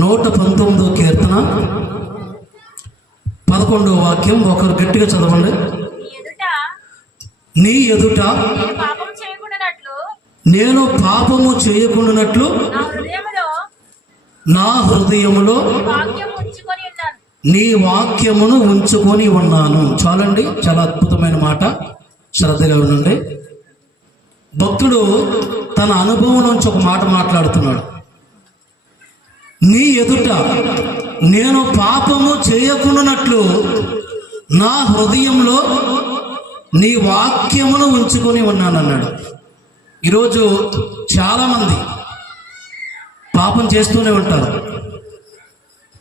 119వ కీర్తన 11వ వాక్యం. ఒకరు గట్టిగా చదవండి. నీ ఎదుట నేను పాపము చేయకుండానట్లు నా హృదయములో నీ వాక్యమును ఉంచుకొని ఉన్నాను. చాలండి, చాలా అద్భుతమైన మాట. శ్రద్ధగా ఉండండి. భక్తుడు తన అనుభవం నుంచి ఒక మాట మాట్లాడుతున్నాడు. నీ ఎదుట నేను పాపము చేయకుండానట్లు నా హృదయంలో నీ వాక్యమును ఉంచుకొని ఉన్నాను అన్నాడు. ఈరోజు చాలామంది పాపం చేస్తూనే ఉంటారు.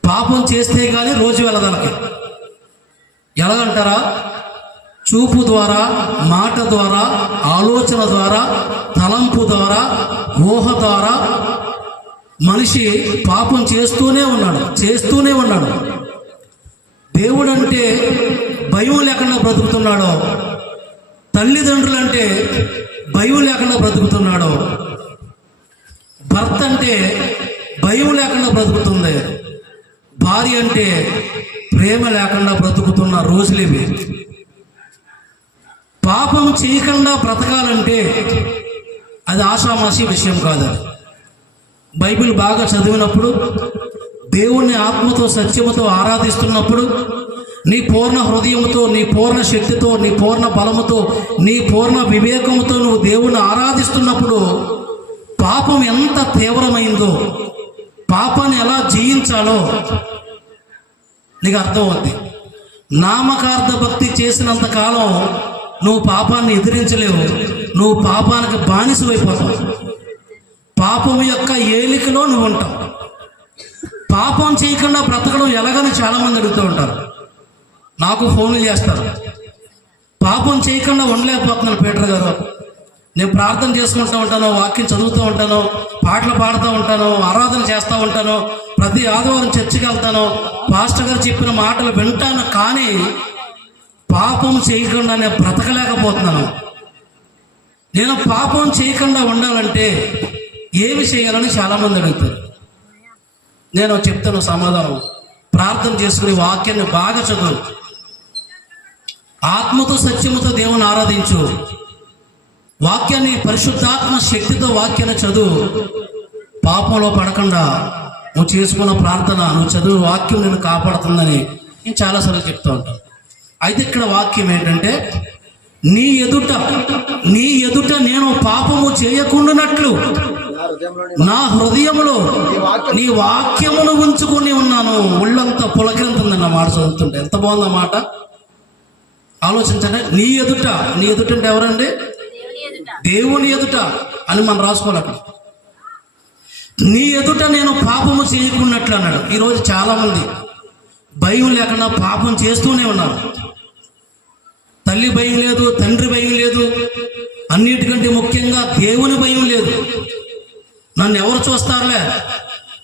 పాపం చేస్తే కానీ రోజు వెళ్ళదలకి ఎలాగంటారా? చూపు ద్వారా, మాట ద్వారా, ఆలోచన ద్వారా, తలంపు ద్వారా, ఊహ ద్వారా మనిషి పాపం చేస్తూనే ఉన్నాడు. దేవుడు అంటే భయం లేకుండా బ్రతుకుతున్నాడో, తల్లిదండ్రులు అంటే భయం లేకుండా బ్రతుకుతున్నాడో, భర్త అంటే భయం లేకుండా బ్రతుకుతుంది, భార్య అంటే ప్రేమ లేకుండా బ్రతుకుతున్న రోజులేవి. పాపం చేయకుండా బ్రతకాలంటే అది ఆషామాషి విషయం కాదు. బైబిల్ బాగా చదివినప్పుడు, దేవుణ్ణి ఆత్మతో సత్యముతో ఆరాధిస్తున్నప్పుడు, నీ పూర్ణ హృదయముతో, నీ పూర్ణ శక్తితో, నీ పూర్ణ బలముతో, నీ పూర్ణ వివేకముతో నువ్వు దేవుణ్ణి ఆరాధిస్తున్నప్పుడు పాపం ఎంత తీవ్రమైందో, పాపాన్ని ఎలా జయించాలో నీకు అర్థమవుద్ది. నామకార్థ భక్తి చేసినంత కాలం నువ్వు పాపాన్ని ఎదిరించలేవు. నువ్వు పాపానికి బానిసమైపోతావు. పాపం యొక్క ఏలికలో నువ్వు ఉంటావు. పాపం చేయకుండా బ్రతకడం ఎలాగని చాలామంది అడుగుతూ ఉంటారు. నాకు ఫోన్లు చేస్తారు. పాపం చేయకుండా ఉండలేకపోతున్నాను పీటర్ గారు. నేను ప్రార్థన చేసుకుంటూ ఉంటాను, వాక్యం చదువుతూ ఉంటాను, పాటలు పాడుతూ ఉంటాను, ఆరాధన చేస్తూ ఉంటాను, ప్రతి ఆదివారం చర్చికి వెళ్తాను, పాస్టర్ గారు చెప్పిన మాటలు వింటాను, కానీ పాపం చేయకుండా నేను బ్రతకలేకపోతున్నాను. నేను పాపం చేయకుండా ఉండాలంటే ఏమి చేయాలని చాలామంది అడుగుతారు. నేను చెప్తాను సమాధానం. ప్రార్థన చేసుకుని వాక్యాన్ని బాగా చదువు, ఆత్మతో సత్యముతో దేవుని ఆరాధించు, వాక్యాన్ని పరిశుద్ధాత్మ శక్తితో వాక్యాన్ని చదువు. పాపంలో పడకుండా నువ్వు చేసుకున్న ప్రార్థన, నువ్వు చదువు వాక్యం నేను కాపాడుతుందని నేను చాలాసార్లు చెప్తూ ఉంటాను. అయితే ఇక్కడ వాక్యం ఏంటంటే, నీ ఎదుట నేను పాపము చేయకుండానట్లు నా హృదయములో నీ వాక్యమును ఉంచుకొని ఉన్నాను. ఒళ్ళంతా పులకరింతుందన్న మాట చదువుతుంటే ఎంత బాగుంది మాట. ఆలోచించండి. నీ ఎదుట అంటే ఎవరండి? దేవుని ఎదుట అని మనం రాసుకోవాలి. అక్కడ నీ ఎదుట నేను పాపము చేయకున్నట్లు అన్నాడు. ఈరోజు చాలామంది భయం లేకుండా పాపం చేస్తూనే ఉన్నారు. తల్లి భయం లేదు, తండ్రి భయం లేదు, అన్నిటికంటే ముఖ్యంగా దేవుని భయం లేదు. నన్ను ఎవరు చూస్తారులే,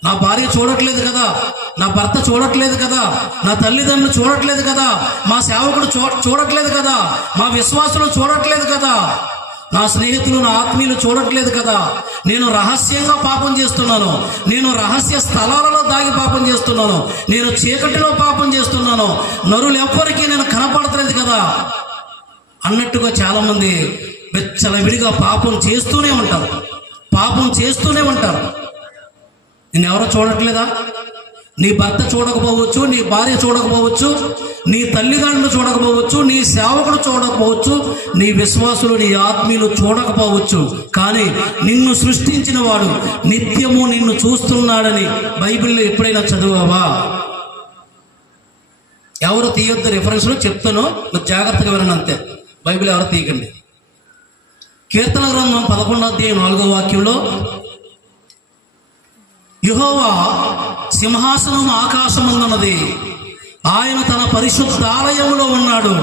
నా భార్య చూడట్లేదు కదా, నా భర్త చూడట్లేదు కదా, నా తల్లిదండ్రులు చూడట్లేదు కదా, మా సేవకుడు చూడట్లేదు కదా, మా విశ్వాసులు చూడట్లేదు కదా, నా స్నేహితులు, నా ఆత్మీయులు చూడట్లేదు కదా, నేను రహస్యంగా పాపం చేస్తున్నాను, నేను రహస్య స్థలాలలో దాగి పాపం చేస్తున్నాను, నేను చీకటిలో పాపం చేస్తున్నాను, నరులు ఎవ్వరికీ నేను కనపడట్లేదు కదా అన్నట్టుగా చాలామంది విచ్చలవిడిగా పాపం చేస్తూనే ఉంటారు. నేను ఎవరో చూడట్లేదా? నీ భర్త చూడకపోవచ్చు, నీ భార్య చూడకపోవచ్చు, నీ తల్లిదండ్రులు చూడకపోవచ్చు, నీ సేవకుడు చూడకపోవచ్చు, నీ విశ్వాసులు, నీ ఆత్మీయులు చూడకపోవచ్చు, కానీ నిన్ను సృష్టించిన వాడు నిత్యము నిన్ను చూస్తున్నాడని బైబిల్లో ఎప్పుడైనా చదివావా? ఎవరు తీయొద్దు, రిఫరెన్స్లో చెప్తాను, నువ్వు జాగ్రత్తగా వినండి అంతే. బైబిల్ ఎవరు తీయకండి. కీర్తన గ్రంథం 11వ అధ్యాయం 4వ వాక్యంలో, యెహోవా సింహాసనం ఆకాశమందున్నది, ఆయన తన పరిశుద్ధాలయములో ఉన్నాడు,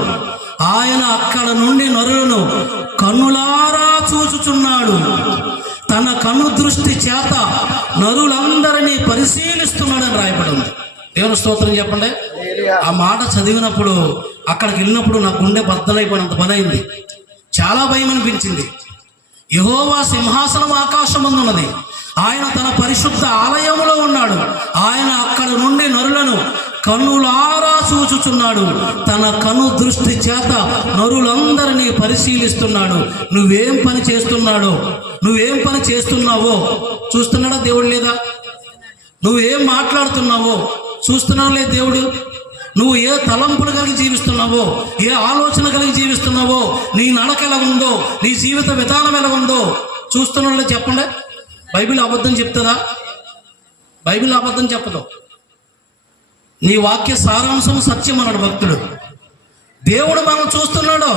ఆయన అక్కడ నుండి నరులను కన్నులారా చూచుచున్నాడు, తన కన్ను దృష్టి చేత నరులందరినీ పరిశీలిస్తున్నాడని రాయబడింది. దేవుని స్తోత్రం చెప్పండి. ఆ మాట చదివినప్పుడు, అక్కడికి వెళ్ళినప్పుడు నా గుండె బద్దలైపోయినంత పని అయింది. చాలా భయం అనిపించింది. యెహోవా సింహాసనం ఆకాశమందున్నది, ఆయన తన పరిశుద్ధ ఆలయములో ఉన్నాడు. ఆయన అక్కడ నుండి నరులను కన్నులారా చూచుచున్నాడు. తన కను దృష్టి చేత నరులందరినీ పరిశీలిస్తున్నాడు. నువ్వేం పని చేస్తున్నాడో, నువ్వేం పని చేస్తున్నావో చూస్తున్నాడా దేవుడు లేదా? నువ్వేం మాట్లాడుతున్నావో చూస్తున్నావు లేదు దేవుడు? నువ్వు ఏ తలంపులు కలిగి జీవిస్తున్నావో, ఏ ఆలోచన కలిగి జీవిస్తున్నావో, నీ నడక ఎలా ఉందో, నీ జీవిత విధానం ఎలా ఉందో చూస్తున్నాడు చెప్పండి. బైబిల్ అబద్ధం చెప్తుందా? బైబిల్ అబద్ధం చెప్పదు. నీ వాక్య సారాంశం సత్యం అన్నాడు భక్తుడు. దేవుడు మనం చూస్తున్నాడు.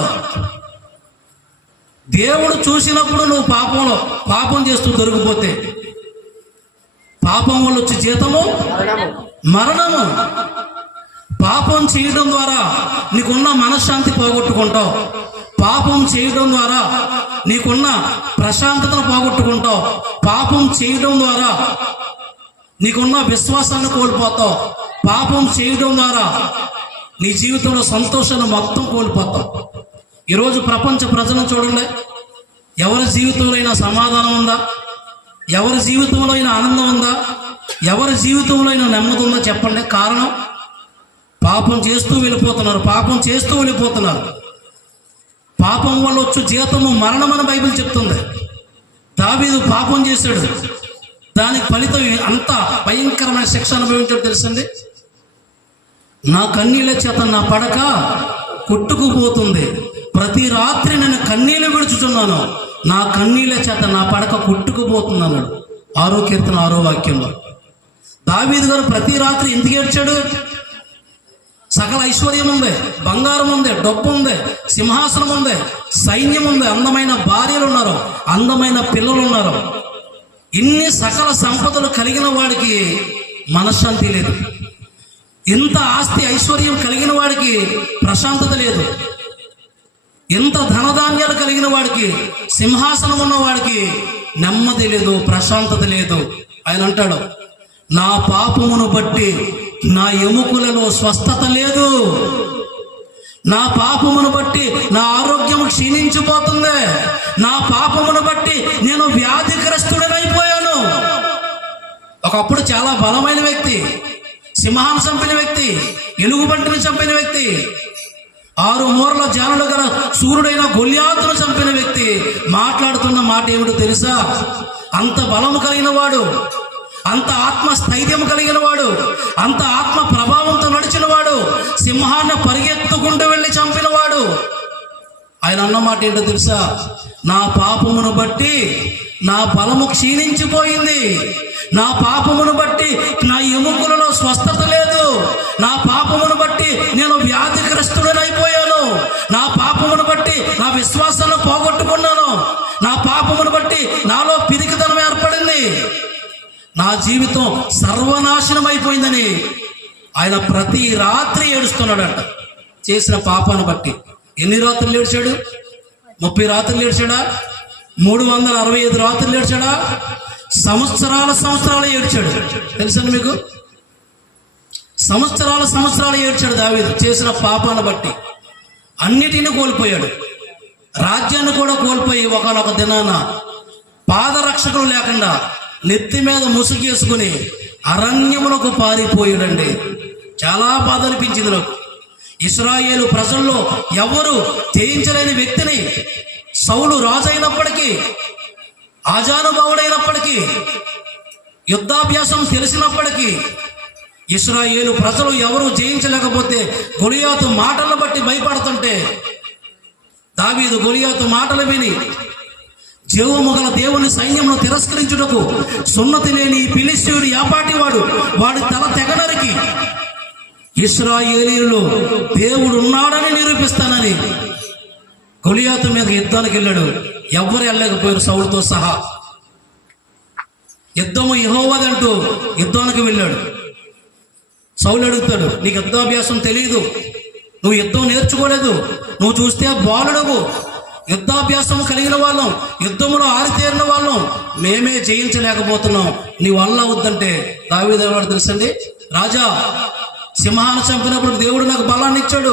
దేవుడు చూసినప్పుడు నువ్వు పాపం చేస్తూ దొరికిపోతే పాపం వల్ల వచ్చే జీతము మరణము. పాపం చేయడం ద్వారా నీకున్న మనశ్శాంతి పోగొట్టుకుంటావు. పాపం చేయడం ద్వారా నీకున్న ప్రశాంతతను పోగొట్టుకుంటావు. పాపం చేయడం ద్వారా నీకున్న విశ్వాసాన్ని కోల్పోతావు. పాపం చేయడం ద్వారా నీ జీవితంలో సంతోషాన్ని మొత్తం కోల్పోతావు. ఈరోజు ప్రపంచ ప్రజలను చూడండి. ఎవరి జీవితంలో అయినా సమాధానం ఉందా? ఎవరి జీవితంలో అయినా ఆనందం ఉందా? ఎవరి జీవితంలో అయినా నెమ్మది ఉందా? చెప్పండి. కారణం పాపం చేస్తూ వెళ్ళిపోతున్నారు. పాపం చేస్తూ వెళ్ళిపోతున్నారు. పాపం వల్ల వచ్చు జీతము మరణమని బైబిల్ చెప్తుంది. దావీదు పాపం చేశాడు. దానికి ఫలితం అంత భయంకరమైన శిక్ష అనుభవించాడు తెలుసండి. నా కన్నీళ్ళ చేత నా పడక కొట్టుకుపోతుంది. ప్రతి రాత్రి నేను కన్నీళ్ళు విడుచుచున్నాను. నా కన్నీళ్ళ చేత నా పడక కొట్టుకుపోతుంది అన్నాడు 6వ కీర్తన 6వ వాక్యంలో. దావీదు గారు ప్రతి రాత్రి ఎందుకు ఏడ్చాడు? సకల ఐశ్వర్యం ఉంది, బంగారం ఉంది, డబ్బు ఉంది, సింహాసనం ఉంది, సైన్యం ఉంది, అందమైన భార్యలు ఉన్నారు, అందమైన పిల్లలు ఉన్నారు. ఇన్ని సకల సంపదలు కలిగిన వాడికి మనశ్శాంతి లేదు. ఇంత ఆస్తి ఐశ్వర్యం కలిగిన వాడికి ప్రశాంతత లేదు. ఇంత ధనధాన్యాలు కలిగిన వాడికి, సింహాసనం ఉన్న వాడికి నెమ్మది లేదు, ప్రశాంతత లేదు. ఆయన అంటాడు, నా పాపమును బట్టి నా ఎముకలలో స్వస్థత లేదు. నా పాపమును బట్టి నా ఆరోగ్యం క్షీణించిపోతుంది. నా పాపమును బట్టి నేను వ్యాధిగ్రస్తుడనైపోయాను. ఒకప్పుడు చాలా బలమైన వ్యక్తి, సింహాన్ని చంపిన వ్యక్తి, ఎలుగుబంటిని చంపిన వ్యక్తి, 6 మూరల జానులు గల సూర్యుడైన గొల్యాతును చంపిన వ్యక్తి మాట్లాడుతున్న మాట ఏమిటో తెలుసా? అంత బలము కలిగిన వాడు, అంత ఆత్మస్థైర్యం కలిగిన వాడు, అంత ఆత్మ ప్రభావంతో నడిచిన వాడు, సింహాన్ని పరిగెత్తుకుంటూ వెళ్ళి చంపినవాడు. ఆయన అన్న మాట ఏంటో తెలుసా? నా పాపమును బట్టి నా బలము క్షీణించిపోయింది. నా పాపమును బట్టి నా ఎముకలలో స్వస్థత లేదు. నా పాపమును బట్టి నేను వ్యాధిగ్రస్తుడనైపోయాను. నా పాపమును బట్టి నా విశ్వాసాన్ని పోగొట్టుకున్నాను. నా పాపమును బట్టి నాలో పిరికితనం ఏర్పడింది. నా జీవితం సర్వనాశనం అయిపోయిందని ఆయన ప్రతి రాత్రి ఏడుస్తున్నాడట చేసిన పాపాన్ని బట్టి. ఎన్ని రాత్రులు ఏడ్చాడు? 30 రాత్రులు ఏడ్చాడా? 365 రాత్రులు ఏడ్చాడా? సంవత్సరాలు ఏడ్చాడు. తెలుసండి మీకు? సంవత్సరాలు ఏడ్చాడు దావీదు చేసిన పాపాన్ని బట్టి. అన్నిటినీ కోల్పోయాడు. రాజ్యాన్ని కూడా కోల్పోయి ఒకనొక దినాన పాదరక్షకులు లేకుండా నెత్తి మీద ముసుగేసుకుని అరణ్యములకు పారిపోయాడండి. చాలా బాధ అనిపించింది నాకు. ఇశ్రాయేలు ప్రజల్లో ఎవరు జయించలేని వ్యక్తిని, సౌలు రాజు అయినప్పటికీ, ఆజానుభావుడైనప్పటికీ, యుద్ధాభ్యాసం తెలిసినప్పటికీ ఇశ్రాయేలు ప్రజలు ఎవరు జయించలేకపోతే గొలియాతు మాటలను బట్టి భయపడుతుంటే దావీదు గొలియాతు మాటలు విని జీవము గల దేవుని సైన్యమును తిరస్కరించుటకు సున్నతి లేని ఫిలిష్తీయుడు యాపాటివాడు వాడి తల తెగనరికి ఇశ్రాయేలీయులు దేవుడు ఉన్నాడని నిరూపిస్తానని గొలియాతు మీద యుద్ధానికి వెళ్ళాడు. ఎవ్వరు వెళ్ళలేకపోయారు సౌలుతో సహా. యుద్ధము యెహోవాదంటూ యుద్ధానికి వెళ్ళాడు. సౌలు అడుగుతాడు, నీకు యుద్ధాభ్యాసం తెలియదు, నువ్వు యుద్ధం నేర్చుకోలేదు, నువ్వు చూస్తే బాలుడవు, యుద్ధాభ్యాసం కలిగిన వాళ్ళం, యుద్ధములో ఆరితేరిన వాళ్ళం, మేమే జయించలేకపోతున్నాం, నీ వల్ల వద్దంటే దావీదు వాడు తెలుసండి, రాజా సింహాన్ని చంపినప్పుడు దేవుడు నాకు బలాన్ని ఇచ్చాడు,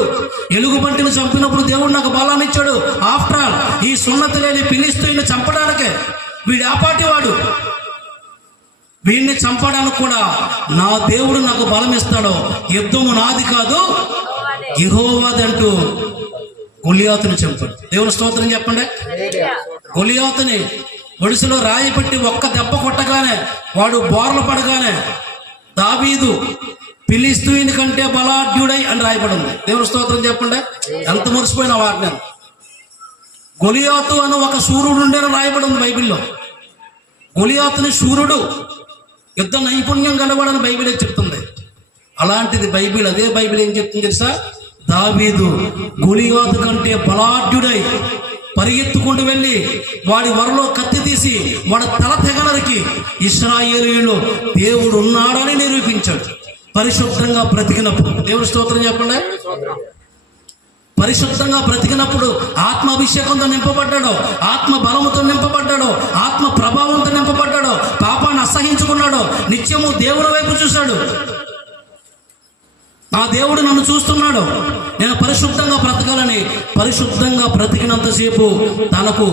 ఎలుగుబంటిని చంపినప్పుడు దేవుడు నాకు బలాన్ని ఇచ్చాడు. ఆఫ్టర్ ఆల్ ఈ సున్నతి లేని ఫిలిష్తీయుని చంపడానికే వీడు ఆపాటివాడు, వీడిని చంపడానికి కూడా నా దేవుడు నాకు బలం ఇస్తాడో, యుద్ధము నాది కాదు యెహోవాది అంటూ గొలియాతుని చంపాడు. దేవుని స్తోత్రం చెప్పండి. గొలియాతుని ఒడిసిలో రాయి పెట్టి ఒక్క దెబ్బ కొట్టగానే వాడు బోర్ల పడగానే దావీదు ఫిలిష్తీయుని కంటే బలాఢ్యుడై అని రాయబడింది. దేవుని స్తోత్రం చెప్పండి. ఎంత మురిసిపోయిన వాటిని. గొలియాతు అని ఒక శూరుడు ఉండేని రాయబడింది బైబిల్లో. గొలియాతుని శూరుడు, యుద్ధ నైపుణ్యం కలవాడని బైబిలే చెప్తుంది. అలాంటిది బైబిల్, అదే బైబిల్ ఏం చెప్తుంది తెలుసా? దావీదు గొలియాతు కంటే బలాఢ్యుడై పరిగెత్తుకుంటూ వెళ్ళి వాడి వరలో కత్తి తీసి వాడి తల తెగలరికి ఇశ్రాయేలీయులు దేవుడు ఉన్నాడని నిరూపించాడు. పరిశుద్ధంగా బ్రతికినప్పుడు. దేవుడి స్తోత్రం చెప్పండి. పరిశుద్ధంగా బ్రతికినప్పుడు ఆత్మాభిషేకంతో నింపబడ్డాడో, ఆత్మ బలముతో నింపబడ్డాడో, ఆత్మ ప్రభావంతో నింపబడ్డాడో, పాపాన్ని అసహించుకున్నాడో, నిత్యము దేవుని వైపు చూశాడు. నా దేవుడు నన్ను చూస్తున్నాడు, నేను పరిశుద్ధంగా బ్రతకాలని. పరిశుద్ధంగా బ్రతికినంతసేపు తనకు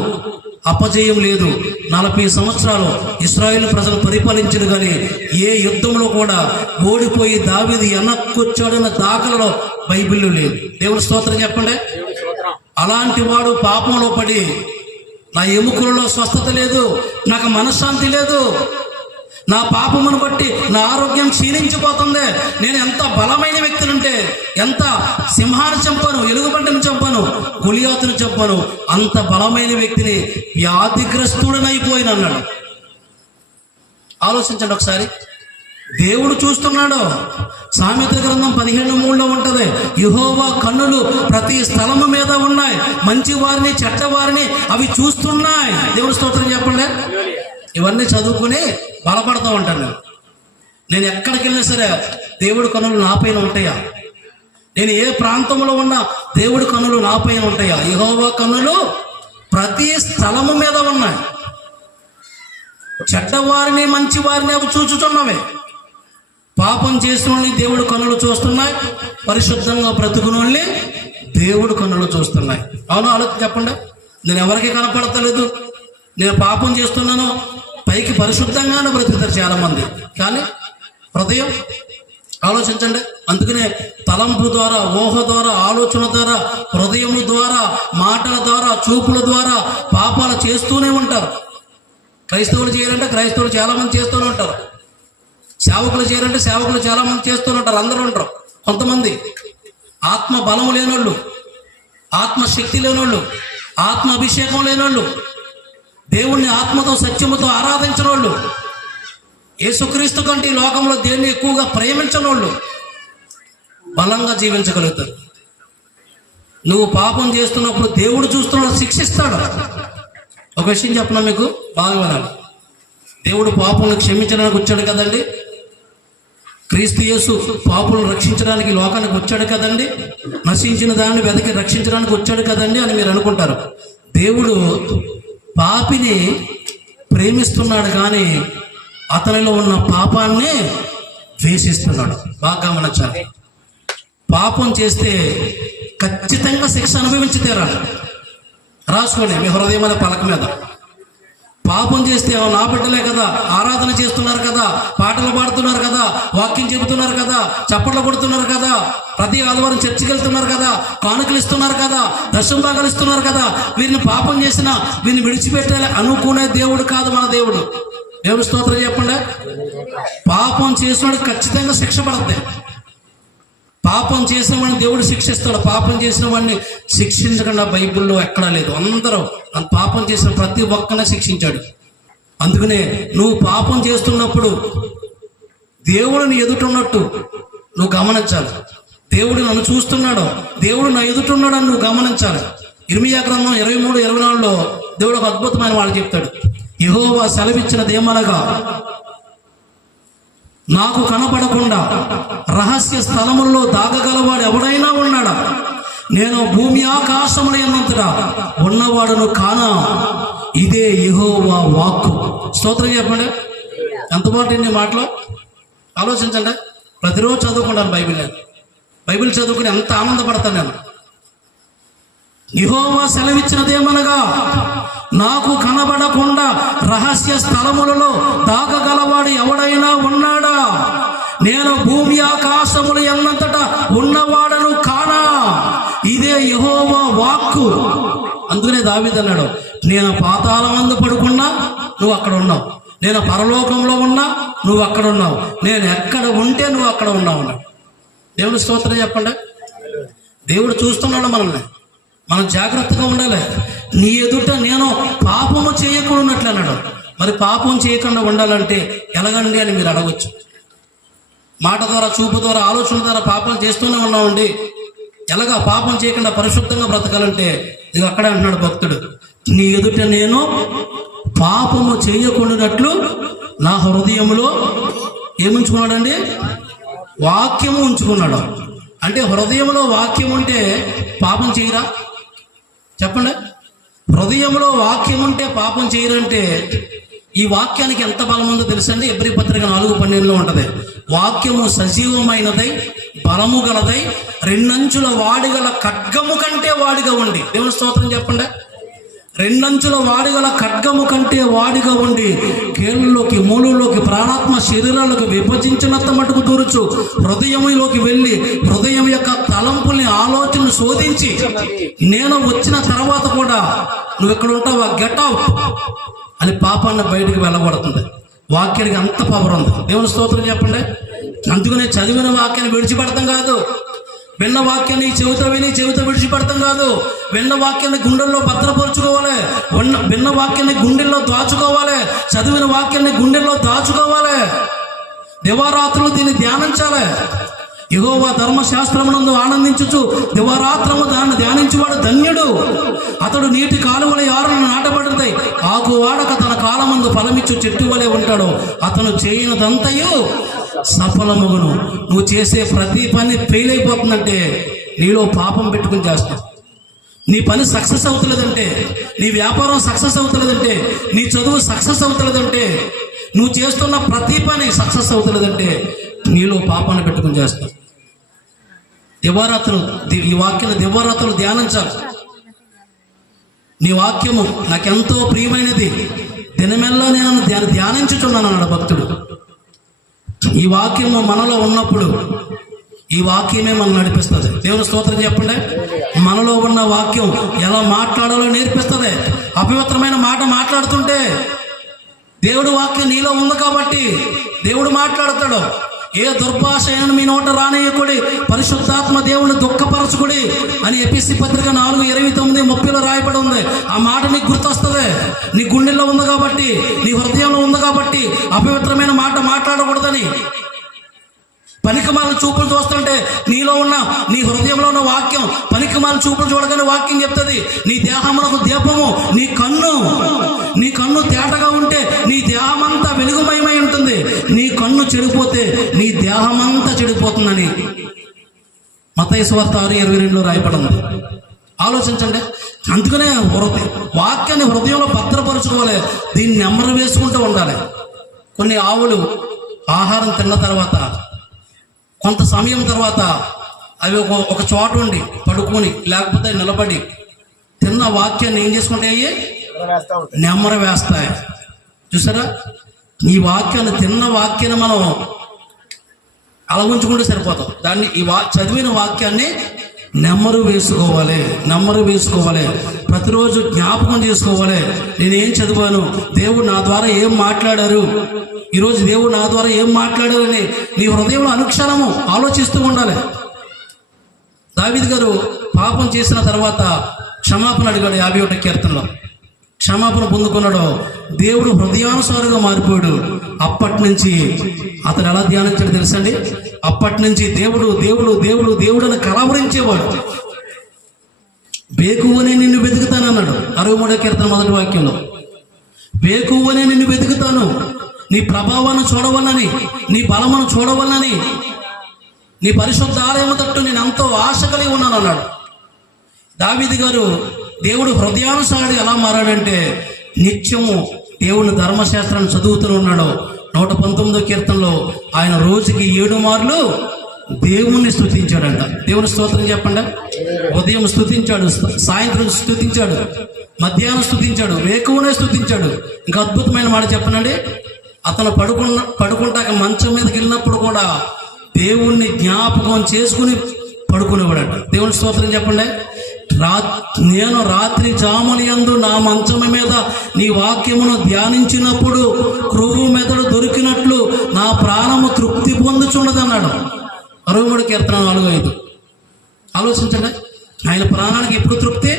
అపజయం లేదు. 40 సంవత్సరాలు ఇశ్రాయేలు ప్రజలు పరిపాలించిన కానీ ఏ యుద్ధంలో కూడా ఓడిపోయి దావీదు వెనక్కొచ్చాడన్న దాఖలలో బైబిల్లో లేదు. దేవుని స్తోత్రం చెప్పండి. అలాంటి వాడు పాపంలో పడి నా ఎముకలలో స్వస్థత లేదు, నాకు మనశ్శాంతి లేదు, నా పాపమును బట్టి నా ఆరోగ్యం క్షీణించిపోతుంది, నేను ఎంత బలమైన వ్యక్తినంటే, ఎంత సింహాన్ని చంపాను, ఎలుగుబంటిని చంపాను, గొలియాతుని చంపాను, అంత బలమైన వ్యక్తిని వ్యాధిగ్రస్తుడనైపోయిన అన్నాడు. ఆలోచించండి ఒకసారి. దేవుడు చూస్తున్నాడు. సామెతల గ్రంథం 17:3 ఉంటది, యెహోవా కన్నులు ప్రతి స్థలము మీద ఉన్నాయి, మంచి వారిని చెడ్డవారిని అవి చూస్తున్నాయి. దేవుడి స్తోత్రం చెప్పండి. ఇవన్నీ చదువుకుని బలపడతా ఉంటాను నేను ఎక్కడికి వెళ్ళినా సరే దేవుడి కన్నులు నా పైన ఉంటాయా? నేను ఏ ప్రాంతంలో ఉన్నా దేవుడి కన్నులు నా పైన ఉంటాయా? యెహోవా కన్నులు ప్రతి స్థలము మీద ఉన్నాయి, చెడ్డవారిని మంచి వారిని అవి చూచుచున్నవే. పాపం చేసిన వాళ్ళని దేవుడు కన్నులు చూస్తున్నాయి, పరిశుద్ధంగా బ్రతుకుని వాళ్ళని దేవుడు కన్నులు చూస్తున్నాయి. అవును, ఆలోచన చెప్పండి. నేను ఎవరికి కనపడతలేదు, నేను పాపం చేస్తున్నాను, పైకి పరిశుద్ధంగానే బ్రతుకుతారు చాలామంది, కానీ హృదయం ఆలోచించండి. అందుకనే తలంపు ద్వారా, ఊహ ద్వారా, ఆలోచన ద్వారా, హృదయము ద్వారా, మాటల ద్వారా, చూపుల ద్వారా పాపాలు చేస్తూనే ఉంటారు. క్రైస్తవులు చేయాలంటే క్రైస్తవులు చాలామంది చేస్తూనే ఉంటారు, సేవకులు చేయాలంటే సేవకులు చాలామంది చేస్తూనే ఉంటారు. అందరూ ఉంటారు. కొంతమంది ఆత్మ బలము లేనోళ్ళు, ఆత్మశక్తి లేనోళ్ళు, ఆత్మ అభిషేకం లేనోళ్ళు, దేవుణ్ణి ఆత్మతో సత్యముతో ఆరాధించిన వాళ్ళు, యేసుక్రీస్తు కంటే ఈ లోకంలో దేన్ని ఎక్కువగా ప్రేమించిన వాళ్ళు బలంగా జీవించగలుగుతారు. నువ్వు పాపం చేస్తున్నప్పుడు దేవుడు చూస్తున్నాడు, శిక్షిస్తాడు. ఒక విషయం చెప్పనా మీకు, బాగా వినాలి. దేవుడు పాపలను క్షమించడానికి వచ్చాడు కదండి. క్రీస్తు యేసు పాపులను రక్షించడానికి లోకానికి వచ్చాడు కదండి. నశించిన దాన్ని వెతికి రక్షించడానికి వచ్చాడు కదండి అని మీరు అనుకుంటారు. దేవుడు పాపిని ప్రేమిస్తున్నాడు కానీ అతనిలో ఉన్న పాపాన్ని ద్వేషిస్తున్నాడు. బాగా గమనించాలి. పాపం చేస్తే ఖచ్చితంగా శిక్ష అనుభవించి తీరాలి. రాసుకోండి మీ హృదయమైన పలక మీద. పాపం చేస్తే నా బిడ్డలే కదా, ఆరాధన చేస్తున్నారు కదా, పాటలు పాడుతున్నారు కదా, వాక్యం చెబుతున్నారు కదా, చప్పట్లు కొడుతున్నారు కదా, ప్రతి ఆదివారం చర్చికి వెళ్తున్నారు కదా, కానుకలు ఇస్తున్నారు కదా, దశమ భాగాలు ఇస్తున్నారు కదా, వీరిని పాపం చేసినా వీరిని విడిచిపెట్టాలి అనుకునే దేవుడు కాదు మన దేవుడు. దేవుడు స్తోత్రం చెప్పండి. పాపం చేసినవాడు ఖచ్చితంగా శిక్ష పడతాయి. పాపం చేసిన వాడిని దేవుడు శిక్షిస్తాడు. పాపం చేసిన వాడిని శిక్షించకుండా బైబిల్లో ఎక్కడా లేదు. అందరూ పాపం చేసిన ప్రతి ఒక్కరిని శిక్షించాడు. అందుకనే నువ్వు పాపం చేస్తున్నప్పుడు దేవుడిని ఎదుటున్నట్టు నువ్వు గమనించాలి. దేవుడు నన్ను చూస్తున్నాడు, దేవుడు నా ఎదుటున్నాడు అని నువ్వు గమనించాలి. ఇర్మియా గ్రంథం 23:24 దేవుడు ఒక అద్భుతమైన మాట చెప్తాడు. యెహోవా సెలవిచ్చినదేమనగా, నాకు కనపడకుండా రహస్య స్థలముల్లో దాగగలవాడు ఎవడైనా ఉన్నాడా? నేను భూమి ఆకాశముల యందంతటా ఉన్నవాడును కానా? ఇదే యెహోవా వాక్కు. స్తోత్రం చెప్పండి. ఎంత బాగుంటుంది మాటలో, ఆలోచించండి. ప్రతిరోజు చదువుకుంటాను బైబిల్. బైబిల్ చదువుకుని ఎంత ఆనందపడతాను నేను. యెహోవా సెలవిచ్చినదేమనగా, నాకు కనబడకుండా రహస్య స్థలములలో దాగగలవాడు ఎవడైనా ఉన్నాడా? నేను భూమి ఆకాశములు ఎన్నంతటా ఉన్నవాడను కానా? ఇదే యెహోవా వాక్కు. అందుకనే దావీదు అన్నాడు, నేను పాతాళమందు పడుకున్నా నువ్వు అక్కడ ఉన్నావు, నేను పరలోకంలో ఉన్నా నువ్వు అక్కడ ఉన్నావు, నేను ఎక్కడ ఉంటే నువ్వు అక్కడ ఉన్నావు అన్నాడు. దేవుని స్తోత్రం చెప్పండి. దేవుడు చూస్తున్నాడు మనల్ని, మనం జాగ్రత్తగా ఉండాలి. నీ ఎదుట నేను పాపము చేయకుండా ఉన్నట్లు అన్నాడు. మరి పాపం చేయకుండా ఉండాలంటే ఎలాగండి అని మీరు అడగచ్చు. మాట ద్వారా, చూపు ద్వారా, ఆలోచన ద్వారా పాపాలు చేస్తూనే ఉన్నామండి. ఎలాగా పాపం చేయకుండా పరిశుద్ధంగా బ్రతకాలంటే ఇక అక్కడే అంటున్నాడు భక్తుడు, నీ ఎదుట నేను పాపము చేయకుండానట్లు నా హృదయంలో ఏముంచుకున్నాడండి? వాక్యము ఉంచుకున్నాడు. అంటే హృదయంలో వాక్యం ఉంటే పాపం చేయరా? చెప్పండి. హృదయంలో వాక్యం ఉంటే పాపం చేయరంటే ఈ వాక్యానికి ఎంత బలం ఉందో తెలుసండి. ఎబ్రీ పత్రిక 4:12 ఉంటుంది, వాక్యము సజీవమైనదై బలము గలదై రెండంచుల వాడిగల ఖడ్గము కంటే వాడిగా ఉండి. దేవుని స్తోత్రం చెప్పండి. రెండంచుల వాడిగల ఖడ్గము కంటే వాడిగా ఉండి కీళ్ళలోకి, మూలులోకి, ప్రాణాత్మ శరీరాలకు విభజించినంత మటుకు దూరచ్చు, హృదయంలోకి వెళ్ళి హృదయం యొక్క తలంపుల్ని, ఆలోచనలు శోధించి, నేను వచ్చిన తర్వాత కూడా నువ్వు ఎక్కడ ఉంటావా, గెట్ అవుట్ అని పాపాన్ని బయటికి వెళ్ళగొడుతుంది. వాక్యానికి అంత పవర్ ఉంది. దేవుని స్తోత్రం చెప్పండి. అందుకనే చదివిన వాక్యాన్ని విడిచిపెడతాం కాదు, విన్న వాక్యాన్ని చెవితో విడిచిపెడతాం కాదు, విన్న వాక్యాన్ని గుండెల్లో భద్రపరుచుకోవాలి, విన్న వాక్యాన్ని గుండెల్లో దాచుకోవాలి, చదివిన వాక్యాన్ని గుండెల్లో దాచుకోవాలి. దివారాత్రులు దీన్ని ధ్యానించాలి. యెహోవా ధర్మశాస్త్రమునందు ఆనందించుచు దివారాత్రము దాన్ని ధ్యానించువాడు ధన్యుడు. అతడు నీటి కాలువల యారులను నాటబడుతాయి, ఆకు వాడక తన కాలమందు ఫలమిచ్చు చెట్టు వలె ఉంటాడు. అతను చేయనదంతయు సఫలమగును. నువ్వు చేసే ప్రతి పని ఫెయిల్ అయిపోతుందంటే నీలో పాపం పెట్టుకుని చేస్తావు. నీ పని సక్సెస్ అవుతలేదంటే, నీ వ్యాపారం సక్సెస్ అవుతలేదంటే, నీ చదువు సక్సెస్ అవుతలేదంటే, నువ్వు చేస్తున్న ప్రతి పని సక్సెస్ అవుతలేదంటే నీలో పాపాన్ని పెట్టుకుని చేస్తావు. దివారాత్రులు, ఈ వాక్యాన్ని దివారాత్రులు ధ్యానించాలి. నీ వాక్యము నాకెంతో ప్రియమైనది, దినమెల్లా నేను ధ్యానించుచున్నాను అన్నాడు భక్తుడు. ఈ వాక్యము మనలో ఉన్నప్పుడు ఈ వాక్యమే మనం నడిపిస్తుంది. దేవుని స్తోత్రం చెప్పండి. మనలో ఉన్న వాక్యం ఎలా మాట్లాడాలో నేర్పిస్తుంది. అపవిత్రమైన మాట మాట్లాడుతుంటే దేవుడు వాక్యం నీలో ఉంది కాబట్టి దేవుడు మాట్లాడతాడు. ఏ దుర్భాషను మీ నోట రానియకుడి, పరిశుద్ధాత్మ దేవుని దుఃఖపరచుకుడి అని ఎపిసి పత్రిక 4:29-30 రాయబడి ఉంది. ఆ మాట నీకు గుర్తొస్తుంది. నీ గుండెల్లో ఉంది కాబట్టి, నీ హృదయంలో ఉంది కాబట్టి అపవిత్రమైన మాట మాట్లాడకూడదని. పనికిమాలిన చూపులు చూస్తుంటే నీలో ఉన్న, నీ హృదయంలో ఉన్న వాక్యం పనికిమాలిన చూపులు చూడగానే వాక్యం చెప్తుంది. నీ దేహమునకు దీపము నీ కన్ను తేటగా ఉంటే నీ దేహమంతా వెలుగుమయమై ఉంటుంది. నీ కన్ను చెడిపోతే నీ దేహమంతా చెడిపోతుందని మత్తయి సువార్త 6:22 రాయబడింది. ఆలోచించండి. అందుకనే వాక్యాన్ని హృదయంలో భద్రపరుచుకోవాలి. దీన్ని నెమ్మరు వేసుకుంటూ ఉండాలి. కొన్ని ఆవులు ఆహారం తిన్న తర్వాత కొంత సమయం తర్వాత అవి ఒక చోట ఉండి పడుకొని లేకపోతే నిలబడి తిన్న వాక్యాన్ని ఏం చేసుకుంటాయి? నెమ్మర వేస్తాయి. చూసారా? ఈ వాక్యాన్ని, తిన్న వాక్యాన్ని మనం అలా ఉంచుకుంటే సరిపోతాం. దాన్ని చదివిన వాక్యాన్ని నెమ్మరు వేసుకోవాలి. ప్రతిరోజు జ్ఞాపకం చేసుకోవాలి. నేనేం చదివాను, దేవుడు నా ద్వారా ఏం మాట్లాడారు, ఈరోజు దేవుడు నా ద్వారా ఏం మాట్లాడారని నీ హృదయంలో అనుక్షణము ఆలోచిస్తూ ఉండాలి. దావీదు గారు పాపం చేసిన తర్వాత క్షమాపణ అడిగాడు 51వ కీర్తనలో. క్షమాపణ పొందుకున్నాడు. దేవుడు హృదయానుసారంగా మారిపోయాడు. అప్పటి నుంచి అతను ఎలా ధ్యానించాడు తెలుసండి? అప్పటి నుంచి దేవుడు దేవుడు దేవుడు దేవుడు అని కలవరించేవాడు. బేకువనే నిన్ను వెతుకుతానన్నాడు 63వ కీర్తన 1వ వాక్యంలో. బేకువనే నిన్ను వెతుకుతాను, నీ ప్రభావాన్ని చూడవలనని, నీ బలమును చూడవలనని, నీ పరిశుద్ధ ఆలయము తట్టు నేను ఎంతో ఆశ కలిగి ఉన్నాను అన్నాడు. దావీదు గారు దేవుడు హృదయానుసారుడు ఎలా మారాడంటే నిత్యము దేవుని ధర్మశాస్త్రాన్ని చదువుతూ ఉన్నాడు. 119వ కీర్తనలో ఆయన రోజుకి 7 మార్లు దేవుణ్ణి స్తుతించాడంట. దేవుని స్తోత్రం చెప్పండి. ఉదయం స్తుతించాడు, సాయంత్రం స్తుతించాడు, మధ్యాహ్నం స్తుతించాడు, వేకువనే స్తుతించాడు. ఇంకా అద్భుతమైన మాట చెప్పనండి, అతను పడుకుంటాక మంచం మీదకి వెళ్ళినప్పుడు కూడా దేవుణ్ణి జ్ఞాపకం చేసుకుని పడుకునేవాడట. దేవుని స్తోత్రం చెప్పండి. నేను రాత్రి జాముని యందు నా మంచం మీద నీ వాక్యమును ధ్యానించినప్పుడు క్రొవ్వు మెదడు దొరికినట్లు నా ప్రాణము తృప్తి పొందుచున్నది అన్నాడు. 63 కీర్తన 4:5. ఆలోచించండి, ఆయన ప్రాణానికి ఎప్పుడు తృప్తి?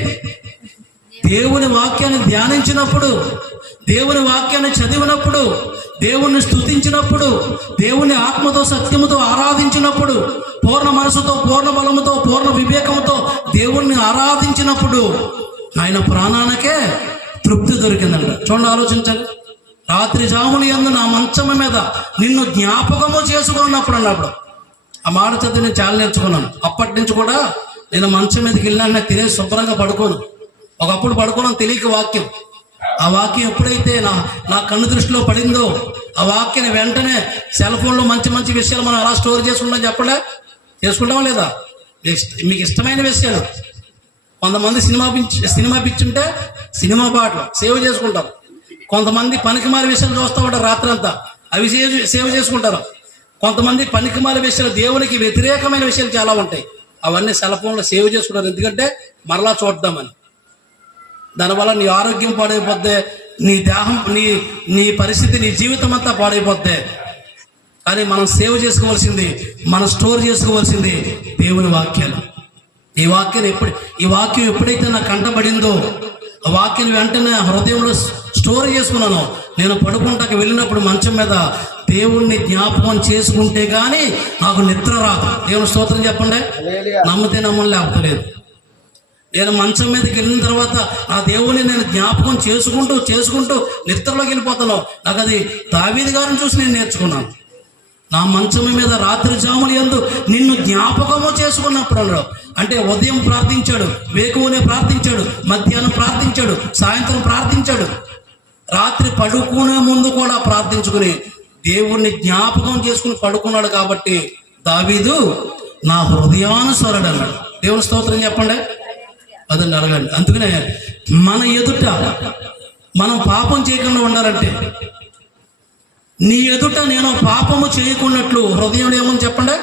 దేవుని వాక్యాన్ని ధ్యానించినప్పుడు, దేవుని వాక్యాన్ని చదివినప్పుడు, దేవుణ్ణి స్తుతించినప్పుడు, దేవుని ఆత్మతో సత్యముతో ఆరాధించినప్పుడు, పూర్ణ మనసుతో, పూర్ణ బలముతో, పూర్ణ వివేకముతో దేవుణ్ణి ఆరాధించినప్పుడు ఆయన ప్రాణానికే తృప్తి దొరికిందంట. చూడండి, ఆలోచించండి. రాత్రి జాముని యందు నా మంచం మీద నిన్ను జ్ఞాపకము చేసుకున్నప్పుడు అన్నప్పుడు ఆ మాట చదివి నేను చాలా నేర్చుకున్నాను. అప్పటి నుంచి కూడా నేను మంచం మీదకి వెళ్ళినా తినేసి శుభ్రంగా పడుకోను. ఒకప్పుడు పడుకోవడం తెలియక వాక్యం, ఆ వాక్యం ఎప్పుడైతే నా కన్ను దృష్టిలో పడిందో ఆ వాక్యాన్ని వెంటనే సెల్ ఫోన్లో మంచి మంచి విషయాలు మనం అలా స్టోర్ చేసుకుంటాం. చెప్పలే, చేసుకుంటాం లేదా? మీకు ఇష్టమైన విషయాలు. కొంతమంది సినిమా పిచ్చుంటే సినిమా పాటలు సేవ్ చేసుకుంటారు. కొంతమంది పనికిమాల విషయాలు చూస్తూ ఉంటారు రాత్రి అంతా, అవి సేవ్ చేసుకుంటారు. కొంతమంది పనికిమాల విషయాలు, దేవునికి వ్యతిరేకమైన విషయాలు చాలా ఉంటాయి, అవన్నీ సెల్ ఫోన్లో సేవ్ చేసుకుంటారు. ఎందుకంటే మరలా చూద్దామని. దానివల్ల నీ ఆరోగ్యం పాడైపోద్ది, నీ దేహం, నీ పరిస్థితి, నీ జీవితం అంతా పాడైపోద్ది. కానీ మనం సేవ్ చేసుకోవాల్సింది, మనం స్టోర్ చేసుకోవాల్సింది దేవుని వాక్యాలు. ఈ వాక్యం ఎప్పుడైతే నాకు కంటపడిందో ఆ వాక్యాన్ని వెంటనే హృదయంలో స్టోర్ చేసుకున్నాను. నేను పడుకుంటాకి వెళ్ళినప్పుడు మంచం మీద దేవుణ్ణి జ్ఞాపకం చేసుకుంటే కానీ నాకు నిద్ర రాదు. దేవుని స్తోత్రం చెప్పండి. నమ్మితే నమ్మని లేకపోలేదు. నేను మంచం మీదకి వెళ్ళిన తర్వాత ఆ దేవుని నేను జ్ఞాపకం చేసుకుంటూ నిద్రలోకి వెళ్ళిపోతాను. నాకు అది దావీదు గారిని చూసి నేను నేర్చుకున్నాను. నా మంచం మీద రాత్రి జాముని యందు నిన్ను జ్ఞాపకము చేసుకున్నప్పుడు అన్నాడు. అంటే ఉదయం ప్రార్థించాడు, వేకువనే ప్రార్థించాడు, మధ్యాహ్నం ప్రార్థించాడు, సాయంత్రం ప్రార్థించాడు, రాత్రి పడుకునే ముందు కూడా ప్రార్థించుకుని దేవుణ్ణి జ్ఞాపకం చేసుకుని పడుకున్నాడు. కాబట్టి దావీదు నా హృదయానుసారుడు అన్నాడు. దేవుని స్తోత్రం చెప్పండి. అదండి అడగండి. అందుకనే మన ఎదుట మనం పాపం చేయకుండా ఉండాలంటే, నీ ఎదుట నేను పాపము చేయకున్నట్లు హృదయం ఏమని చెప్పండి.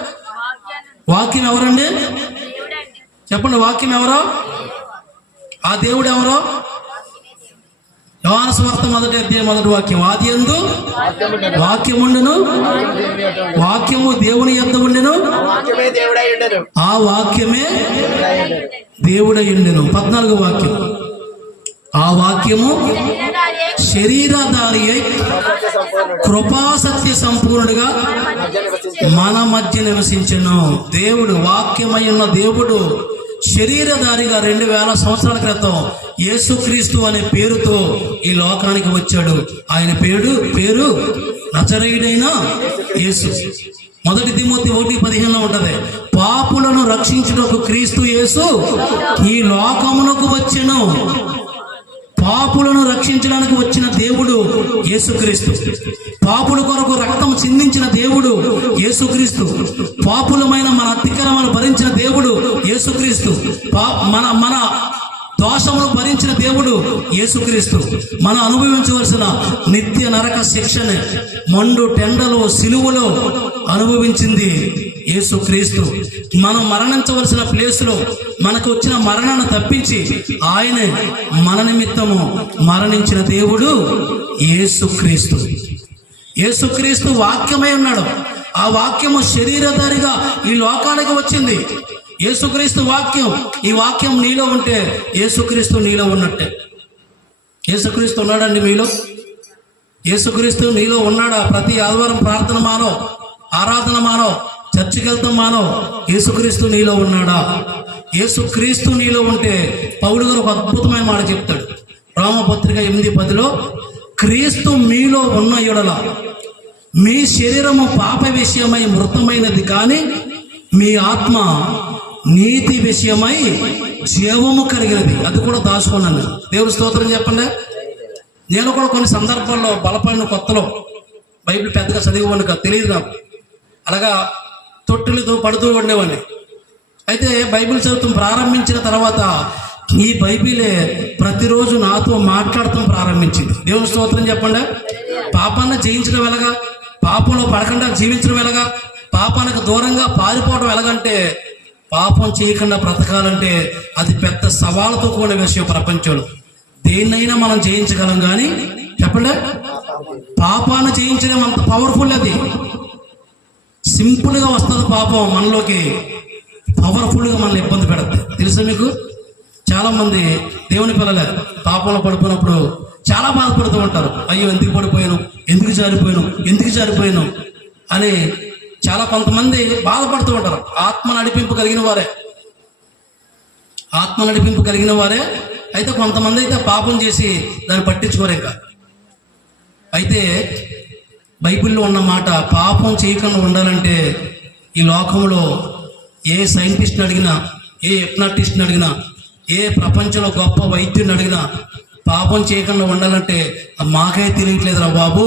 వాక్యం ఎవరండి? చెప్పండి, వాక్యం ఎవరో? ఆ దేవుడు ఎవరో? యోహాను సువార్త 1వ అధ్యాయం 1వ వాక్యం, ఆది యందు వాక్యముండును, వాక్యము దేవుని యొద్ద ఉండెను, ఆ వాక్యమే దేవుడై ఉండెను. 14వ వాక్యం, ఆ వాక్యము శరీరధారి అయి కృపాసత్య సంపూర్ణుడిగా మన మధ్య నివసించెను. దేవుడు, వాక్యమై ఉన్న దేవుడు శరీరధారిగా 2000 సంవత్సరాల క్రితం యేసుక్రీస్తు అనే పేరుతో ఈ లోకానికి వచ్చాడు. ఆయన పేరు నజరేయుడైన యేసు. 1 తిమోతి 1:15 ఉంటది, పాపులను రక్షించుటకు క్రీస్తు యేసు ఈ లోకమునకు వచ్చెను. పాపులను రక్షించడానికి వచ్చిన దేవుడు యేసుక్రీస్తు. పాపుల కొరకు రక్తం చిందించిన దేవుడు యేసుక్రీస్తు. పాపులమైన మన అతిక్రమాలను భరించిన దేవుడు యేసుక్రీస్తు. మన దోషములు భరించిన దేవుడు యేసుక్రీస్తు. మనం అనుభవించవలసిన నిత్య నరక శిక్షని మండు టెండలో సిలువలో అనుభవించింది యేసుక్రీస్తు. మనం మరణించవలసిన ప్లేసులో మనకు వచ్చిన మరణాన్ని తప్పించి ఆయనే మన నిమిత్తము మరణించిన దేవుడు యేసుక్రీస్తు. యేసుక్రీస్తు వాక్యమై ఉన్నాడు. ఆ వాక్యము శరీరధారిగా ఈ లోకానికి వచ్చింది. యేసుక్రీస్తు వాక్యం, ఈ వాక్యం నీలో ఉంటే యేసుక్రీస్తు నీలో ఉన్నట్టే. యేసుక్రీస్తు ఉన్నాడండి మీలో? యేసుక్రీస్తు నీలో ఉన్నాడా? ప్రతి ఆదివారం ప్రార్థన మానో, ఆరాధన మానో, చర్చికి వెళ్తాం మానో, యేసుక్రీస్తు నీలో ఉన్నాడా? యేసుక్రీస్తు నీలో ఉంటే పౌలు గారు ఒక అద్భుతమైన మాట చెప్తాడు. రోమపత్రిక 8:10, క్రీస్తు మీలో ఉన్న యెడల మీ శరీరము పాప విషయమై మృతమైనది, కానీ మీ ఆత్మ నీతి విషయమై జీవము కలిగినది. అది కూడా దాచుకున్నాను. దేవుని స్తోత్రం చెప్పండి. నేను కూడా కొన్ని సందర్భాల్లో బలపడిన కొత్తలో బైబిల్ పెద్దగా చదివేవాడిని కాదు, తెలియదు నాకు. అలాగా తొట్టులతో పడుతూ ఉండేవాడిని. అయితే బైబిల్ చదువుతాం ప్రారంభించిన తర్వాత ఈ బైబిలే ప్రతిరోజు నాతో మాట్లాడటం ప్రారంభించింది. దేవుని స్తోత్రం చెప్పండి. పాపాన్ని జయించడం ఎలాగా, పాపంలో పడకుండా జీవించడం ఎలాగా, పాపానికి దూరంగా పారిపోవడం ఎలాగంటే, పాపం చేయకుండా బ్రతకాలంటే అది పెద్ద సవాలుతో కూడిన విషయం. ప్రపంచంలో దేన్నైనా మనం జయించగలం, కానీ చెప్పండి పాపాన్ని జయించడం అంత పవర్ఫుల్. అది సింపుల్గా వస్తుంది పాపం మనలోకి, పవర్ఫుల్గా మనల్ని ఇబ్బంది పెడతాయి. తెలుసా మీకు? చాలామంది దేవుని పిల్లలే పాపంలో పడిపోయినప్పుడు చాలా బాధపడుతూ ఉంటారు. అయ్యో ఎందుకు పడిపోయాను, ఎందుకు జారిపోయాను అని చాలా కొంతమంది బాధపడుతూ ఉంటారు. ఆత్మ నడిపింపు కలిగిన వారే అయితే కొంతమంది అయితే పాపం చేసి దాన్ని పట్టించుకోరు. ఇంకా అయితే బైబిల్లో ఉన్న మాట, పాపం చేయకుండా ఉండాలంటే ఈ లోకంలో ఏ సైంటిస్ట్ని అడిగినా, ఏ హిప్నాటిస్ట్ని అడిగినా, ఏ ప్రపంచంలో గొప్ప వైద్యుని అడిగినా, పాపం చేయకుండా ఉండాలంటే మాకే తెలియట్లేదురా బాబు,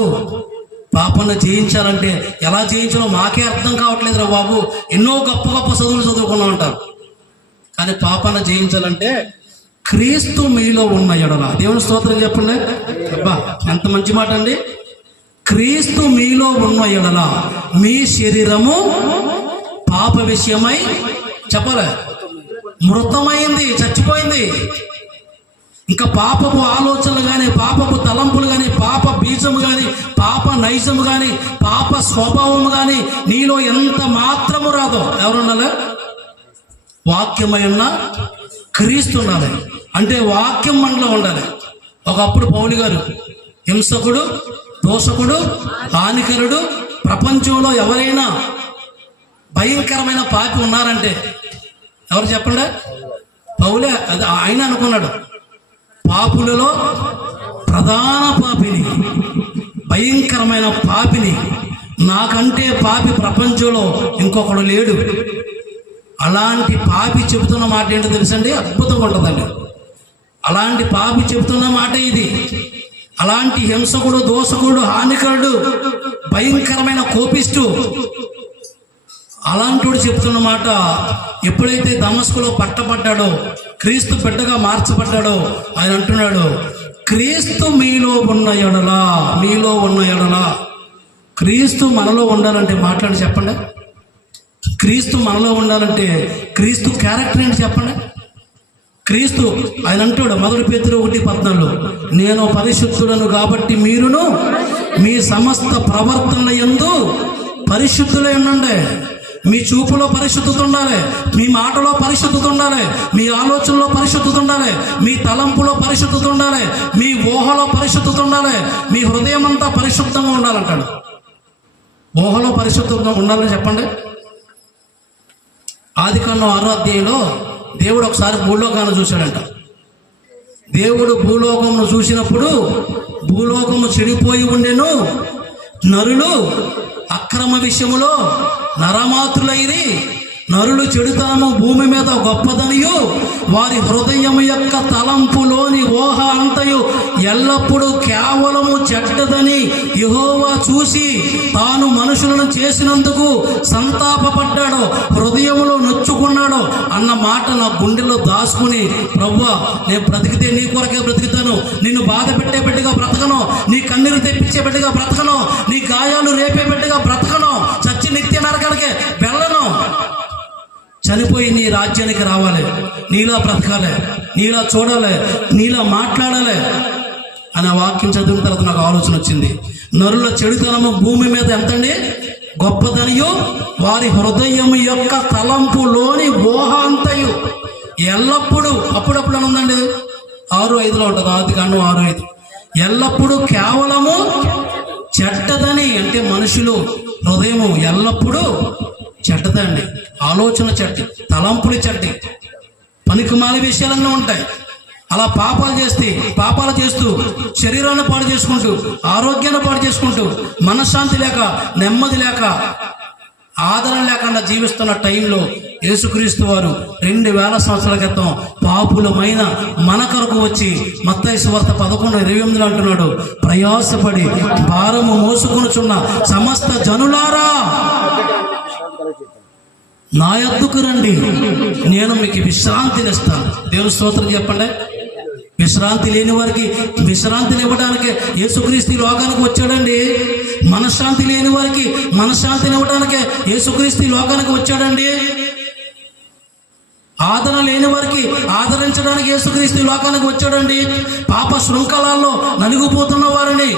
పాపాన్ని జయించాలంటే ఎలా జయించాలో మాకే అర్థం కావట్లేదురా బాబు, ఎన్నో గొప్ప గొప్ప చదువులు చదువుకున్నా ఉంటారు. కానీ పాపాన్ని జయించాలంటే క్రీస్తు మీలో ఉన్న ఎడల, దేవుని స్తోత్రం చెప్పండి. అబ్బా ఎంత మంచి మాట అండి. క్రీస్తు మీలో ఉన్న ఎడల మీ శరీరము పాప విషయమై చెప్పలే మృతమైంది, చచ్చిపోయింది. ఇంకా పాపపు ఆలోచనలు కానీ, పాపపు తలంపులు కానీ, పాప బీజము కానీ, పాప నైజము కానీ, పాప స్వభావము కానీ నీలో ఎంత మాత్రము రాదో. ఎవరున్నారా? వాక్యమై ఉన్న క్రీస్తు ఉండాలి. అంటే వాక్యం మనలో ఉండాలి. ఒకప్పుడు పౌలు గారు హింసకుడు, దోషకుడు, హానికరుడు, ప్రపంచంలో ఎవరైనా భయంకరమైన పాపి ఉన్నారంటే ఎవరు చెప్పండి? పౌలే. అది ఆయన అనుకున్నాడు, పాపులలో ప్రధాన పాపిని, భయంకరమైన పాపిని, నాకంటే పాపి ప్రపంచంలో ఇంకొకడు లేడు. అలాంటి పాపి చెబుతున్న మాట ఏంటో తెలుసండి? అద్భుతంగా ఉంటుందండి. అలాంటి పాపి చెబుతున్న మాట ఇది. అలాంటి హింసకుడు, దోషకుడు, హానికరుడు, భయంకరమైన కోపిస్టు, అలాంటి చెప్తున్న మాట, ఎప్పుడైతే దమస్కులో పట్టబడ్డాడో, క్రీస్తు బిడ్డగా మార్చబడ్డాడో, ఆయన అంటున్నాడు, క్రీస్తు మీలో ఉన్న ఎడల. క్రీస్తు మనలో ఉండాలంటే మాట్లాడి చెప్పండి. క్రీస్తు మనలో ఉండాలంటే క్రీస్తు క్యారెక్టర్ ఏంటి చెప్పండి. క్రీస్తు ఆయన అంటాడు, 1 పేతురు 1:14, నేను పరిశుద్ధులను కాబట్టి మీరును మీ సమస్త ప్రవర్తన యందు పరిశుద్ధులై ఉండండి. మీ చూపులో పరిశుద్ధత ఉండాలి, మీ మాటలో పరిశుద్ధత ఉండాలి, మీ ఆలోచనలో పరిశుద్ధత ఉండాలి, మీ తలంపులో పరిశుద్ధత ఉండాలి, మీ ఊహలో పరిశుద్ధత ఉండాలి, మీ హృదయం అంతా పరిశుద్ధంగా ఉండాలంటాడు. ఊహలో పరిశుద్ధంగా ఉండాలని చెప్పండి. ఆదికాండం 6వ అధ్యాయంలో దేవుడు ఒకసారి భూలోకాన్ని చూశాడంట. దేవుడు భూలోకమును చూసినప్పుడు భూలోకము చెడిపోయి ఉండెను, నరులు అక్రమ విషయములో నరమాతులైరి, నరులు చెడుతనము భూమి మీద గొప్పదనియు, వారి హృదయము యొక్క తలంపులోని ఊహ అంతయు ఎల్లప్పుడూ కేవలము చెడ్డదని యెహోవా చూసి తాను మనుషులను చేసినందుకు సంతాపపడ్డాడు, హృదయములో నొచ్చుకున్నాడు అన్న మాట నా గుండెలో దాచుకుని, ప్రభువా నేను బ్రతికితే నీ కొరకే బ్రతుకుతాను, నిన్ను బాధ పెట్టే బిడ్డగా బ్రతకను, నీ కన్నీరు తెప్పించే బిడ్డగా బ్రతకను, నీ గాయాలు రేపే బిడ్డగా బ్రతకను, చచ్చి నిత్య నరకాలకే వెళ్ళను, చనిపోయి నీ రాజ్యానికి రావాలి, నీలా బ్రతకాలి, నీలా చూడాలి, నీలా మాట్లాడాలి అనే వాక్యం చదివిన తర్వాత నాకు ఆలోచన వచ్చింది. నరుల చెడుతనము భూమి మీద ఎంతండి గొప్పదనియు, వారి హృదయం యొక్క తలంపులోని ఊహ అంతయు ఎల్లప్పుడూ, అప్పుడప్పుడు అని ఉందండి 6:5 ఉంటుంది, ఆదికాండం 6:5, ఎల్లప్పుడూ కేవలము చెడ్డదని. అంటే మనుషులు హృదయము ఎల్లప్పుడూ చెడ్డదండి, ఆలోచన చెడ్డ, తలంపులు చెడ్డ, పనికిమాల విషయాలన్నీ ఉంటాయి. అలా పాపాలు చేస్తూ శరీరాన్ని పాడు చేసుకుంటూ, ఆరోగ్యాన్ని పాడు చేసుకుంటూ, మనశ్శాంతి లేక, నెమ్మది లేక, ఆదరణ లేకుండా జీవిస్తున్న టైంలో యేసుక్రీస్తు వారు 2000 సంవత్సరాల క్రితం పాపులమైన మన కొరకు వచ్చి మత్తయి సువార్త 11:28 అంటున్నాడు, ప్రయాసపడి భారము మోసుకొనుచున్న సమస్త జనులారా, నా యొద్దకు రండి, నేను మీకు విశ్రాంతినిస్తాను. దేవుని స్తోత్రం చెప్పండి. విశ్రాంతి లేని వారికి విశ్రాంతిని ఇవ్వడానికి యేసుక్రీస్తు ఈ లోకానికి వచ్చాడండి. మనశ్శాంతి లేని వారికి మనశ్శాంతిని ఇవ్వడానికే యేసుక్రీస్తు ఈ లోకానికి వచ్చాడండి. ఆదరణ లేని వారికి ఆదరించడానికి యేసుక్రీస్తు ఈ లోకానికి వచ్చాడండి. పాప శృంఖలాల్లో నలిగిపోతున్న వారిని,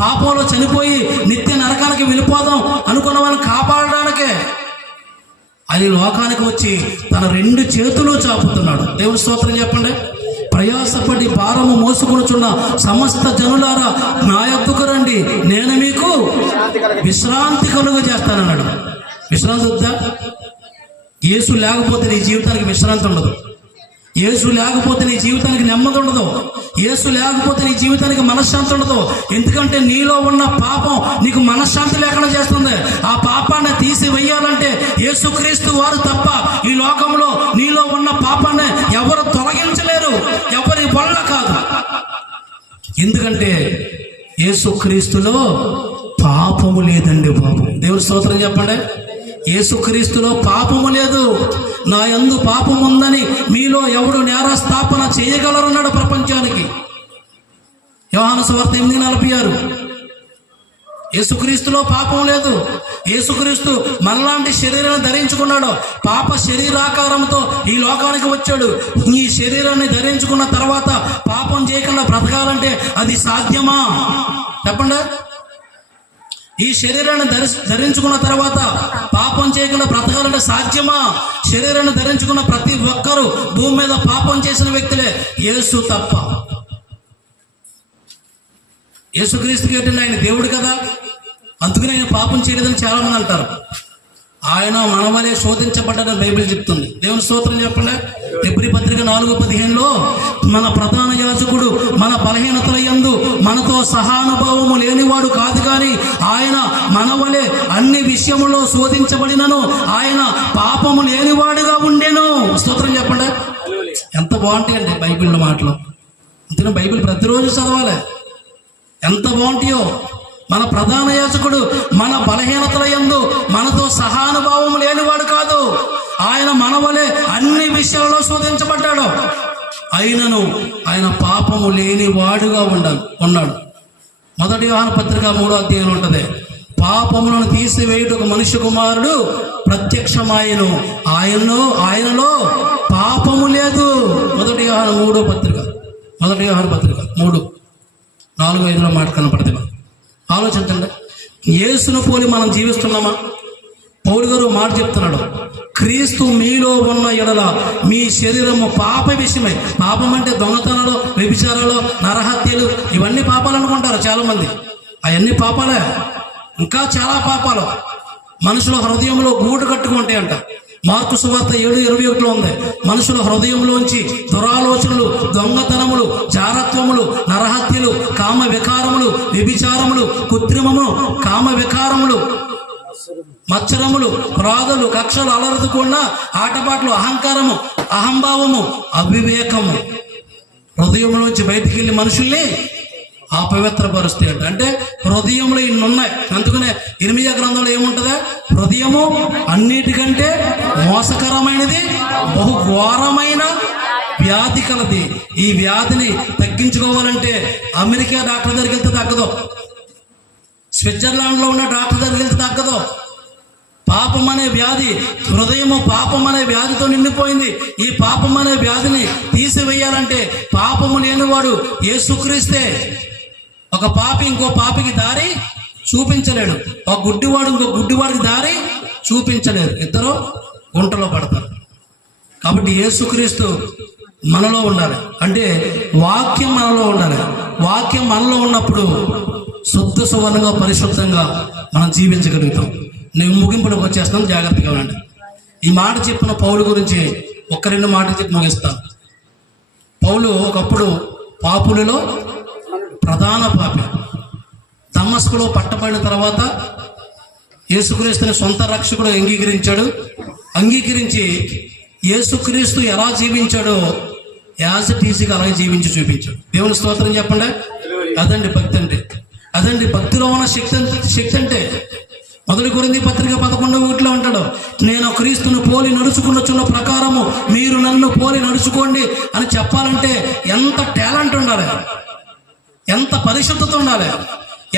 పాపంలో చనిపోయి నిత్య నరకానికి వెళ్ళిపోదాం అనుకున్న వారిని కాపాడడానికే అది లోకానికి వచ్చి తన 2 చేతులు చాపుతున్నాడు. దేవుని స్తోత్రం చెప్పండి. ప్రయాసపడి భారము మోసుకొనుచున్న సమస్త జనులారా నా యొద్దకు రండి, నేను మీకు విశ్రాంతి కలుగ చేస్తానన్నాడు. విశ్రాంతి వద్దా? యేసు లేకపోతే నీ జీవితానికి విశ్రాంతి ఉండదు. యేసు లేకపోతే నీ జీవితానికి నెమ్మది ఉండదు. యేసు లేకపోతే నీ జీవితానికి మనశ్శాంతి ఉండదు. ఎందుకంటే నీలో ఉన్న పాపం నీకు మనశ్శాంతి లేకుండా చేస్తుంది. ఆ పాపాన్ని తీసివేయాలంటే యేసుక్రీస్తు వారు తప్ప ఈ లోకంలో నీలో ఉన్న పాపాన్ని ఎవరు తొలగించలేరు, ఎవరి వల్ల కాదు. ఎందుకంటే యేసుక్రీస్తులో పాపము లేదండి బాబు. దేవుని స్తోత్రం చెప్పండి. యేసుక్రీస్తులో పాపము లేదు. నా యందు పాపం ఉందని మీలో ఎవడు నేరస్థాపన చేయగలరన్నాడు ప్రపంచానికి. యోహాను సువార్త 8:46. యేసుక్రీస్తులో పాపం లేదు. యేసుక్రీస్తు మనలాంటి శరీరాన్ని ధరించుకున్నాడు. పాప శరీరాకారంతో ఈ లోకానికి వచ్చాడు. ఈ శరీరాన్ని ధరించుకున్న తర్వాత పాపం చేయకుండా బ్రతకాలంటే అది సాధ్యమా? చెప్పండి. ఈ శరీరాన్ని ధరించుకున్న తర్వాత పాపం చేయకుండా బ్రతకాలంటే సాధ్యమా? శరీరాన్ని ధరించుకున్న ప్రతి ఒక్కరూ భూమి మీద పాపం చేసిన వ్యక్తులే, యేసు తప్ప. యేసుక్రీస్తుకి ఏంటంటే ఆయన దేవుడు కదా, అందుకని ఆయన పాపం చేయలేదని చాలా మంది అంటారు. ఆయన మన వలె శోధించబడ్డాడని బైబిల్ చెప్తుంది. దేవుని స్తోత్రం చెప్పండి. హెబ్రీ పత్రిక 4:15 మన ప్రధాన యాజకుడు మన బలహీనతల యందు మనతో సహానుభావము లేనివాడు కాదు, కానీ ఆయన మన వలె అన్ని విషయములో శోధించబడినను ఆయన పాపము లేనివాడుగా ఉండెను. స్తోత్రం చెప్పండి. ఎంత బాగుంటాయండి బైబిల్లో మాటలు. అందుకని బైబిల్ ప్రతిరోజు చదవాలి. ఎంత బాగుంటాయో. మన ప్రధాన యాజకుడు మన బలహీనతల యందు మనతో సహానుభావం లేనివాడు కాదు, ఆయన మన వలె అన్ని విషయాల్లో శోధించబడ్డాడు, అయినను ఆయన పాపము లేని వాడుగా ఉన్నాడు. 1 యోహాను పత్రిక 3:3 ఉంటుంది. పాపములను తీసివేయుటకు మనుష్య కుమారుడు ప్రత్యక్షమాయెను, ఆయనలో పాపము లేదు. 1 యోహాను పత్రిక 3:4-5 మాట కనపడుతుంది. ఆలోచించండి. యేసును పోలి మనం జీవిస్తున్నామా? పౌలు గారు మాట చెప్తున్నాడు, క్రీస్తు మీలో ఉన్న ఎడల మీ శరీరము పాప విషయమై. పాపం అంటే దొంగతనాలు, వ్యభిచారాలు, నరహత్యలు, ఇవన్నీ పాపాలు అనుకుంటారు చాలామంది. అవన్నీ పాపాలే. ఇంకా చాలా పాపాలు మనుషుల హృదయంలో గూడు కట్టుకుంటాయంట. మార్కు సువార్త 7:21 ఉంది. మనుషుల హృదయంలోంచి దురాలోచనలు, దొంగతనములు, జారత్వములు, నరహత్యలు, కామ వికారములు, వ్యభిచారములు, కృత్రిమము, కామ వికారములు, మత్సరములు, క్రోధలు, కక్షలు, అలరదుకున్న ఆటపాటలు, అహంకారము, అహంభావము, అవివేకము హృదయంలోంచి బయటికి వెళ్ళి మనుషుల్ని అపవిత్రపరుస్తాయి. అంటే హృదయంలో ఇన్ని ఉన్నాయి. అందుకనే ఇర్మీయా గ్రంథంలో ఏముంటుందా? హృదయము అన్నిటికంటే మోసకరమైనది, బహు ఘోరమైన వ్యాధి కలది. ఈ వ్యాధిని తగ్గించుకోవాలంటే అమెరికా డాక్టర్ దగ్గరికి వెళ్తే తగ్గదు, స్విట్జర్లాండ్లో ఉన్న డాక్టర్ దగ్గరికి వెళ్తే తగ్గదు. పాపం అనే వ్యాధి, హృదయము పాపం అనే వ్యాధితో నిండిపోయింది. ఈ పాపం అనే వ్యాధిని తీసివేయాలంటే పాపము లేనివాడు యేసుక్రీస్తే. ఒక పాపి ఇంకో పాపికి దారి చూపించలేడు, ఒక గుడ్డివాడు ఇంకో గుడ్డివాడికి దారి చూపించలేరు. ఇద్దరు గుంటలో పడతారు. కాబట్టి యేసుక్రీస్తు మనలో ఉండాలి. అంటే వాక్యం మనలో ఉండాలి. వాక్యం మనలో ఉన్నప్పుడు శుద్ధ సువర్ణంగా పరిశుద్ధంగా మనం జీవించగలుగుతాం. నేను ముగింపులోకి వచ్చేస్తాను, జాగ్రత్తగా ఉండండి. ఈ మాట చెప్పిన పౌలు గురించి 1-2 మాటలు చెప్పి ముగిస్తాను. పౌలు ఒకప్పుడు పాపులలో ప్రధాన పాపి. దమస్కులో పట్టబడిన తర్వాత యేసుక్రీస్తుని సొంత రక్షకుడు అంగీకరించి యేసుక్రీస్తు ఎలా జీవించాడో యాజ్ ఇట్ ఈజీగా అలాగే జీవించి చూపించాడు. దేవుని స్తోత్రం చెప్పండి. అదండి భక్తి అంటే. అదండి భక్తిలో ఉన్న శక్తి అంటే. 1 కొరింథీ పత్రిక 11:1 అంటాడు, నేను క్రీస్తు పోలి నడుచుకున్న ప్రకారము మీరు నన్ను పోలి నడుచుకోండి అని చెప్పాలంటే ఎంత టాలెంట్ ఉండాలి, ఎంత పరిశుద్ధత ఉండాలి,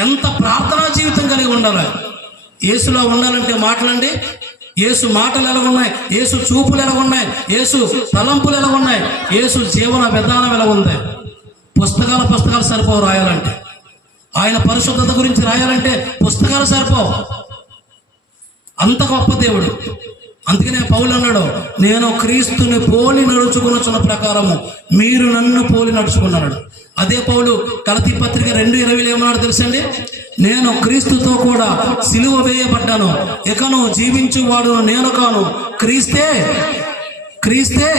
ఎంత ప్రార్థనా జీవితం కలిగి ఉండాలి. యేసులో ఉండాలంటే మాటలండి, యేసు మాటలు ఎలాగున్నాయి, యేసు చూపులు ఎలాగున్నాయి, యేసు తలంపులు ఎలాగున్నాయి, యేసు జీవన విధానం ఎలా ఉంది. పుస్తకాలు సరిపోవు రాయాలంటే, ఆయన పరిశుద్ధత గురించి రాయాలంటే పుస్తకాలు సరిపోవు. అంత గొప్ప దేవుడు. అందుకనే పౌలు అన్నాడు, నేను క్రీస్తుని పోలి నడుచుకున్న ప్రకారము మీరు నన్ను పోలి నడుచుకున్నాడు. అదే పౌలు గలతీ పత్రిక 2:20 ఏమన్నాడు తెలుసండి? నేను క్రీస్తుతో కూడా సిలువ వేయబడ్డాను, ఇకను జీవించువాడు నేను కాను, క్రీస్తే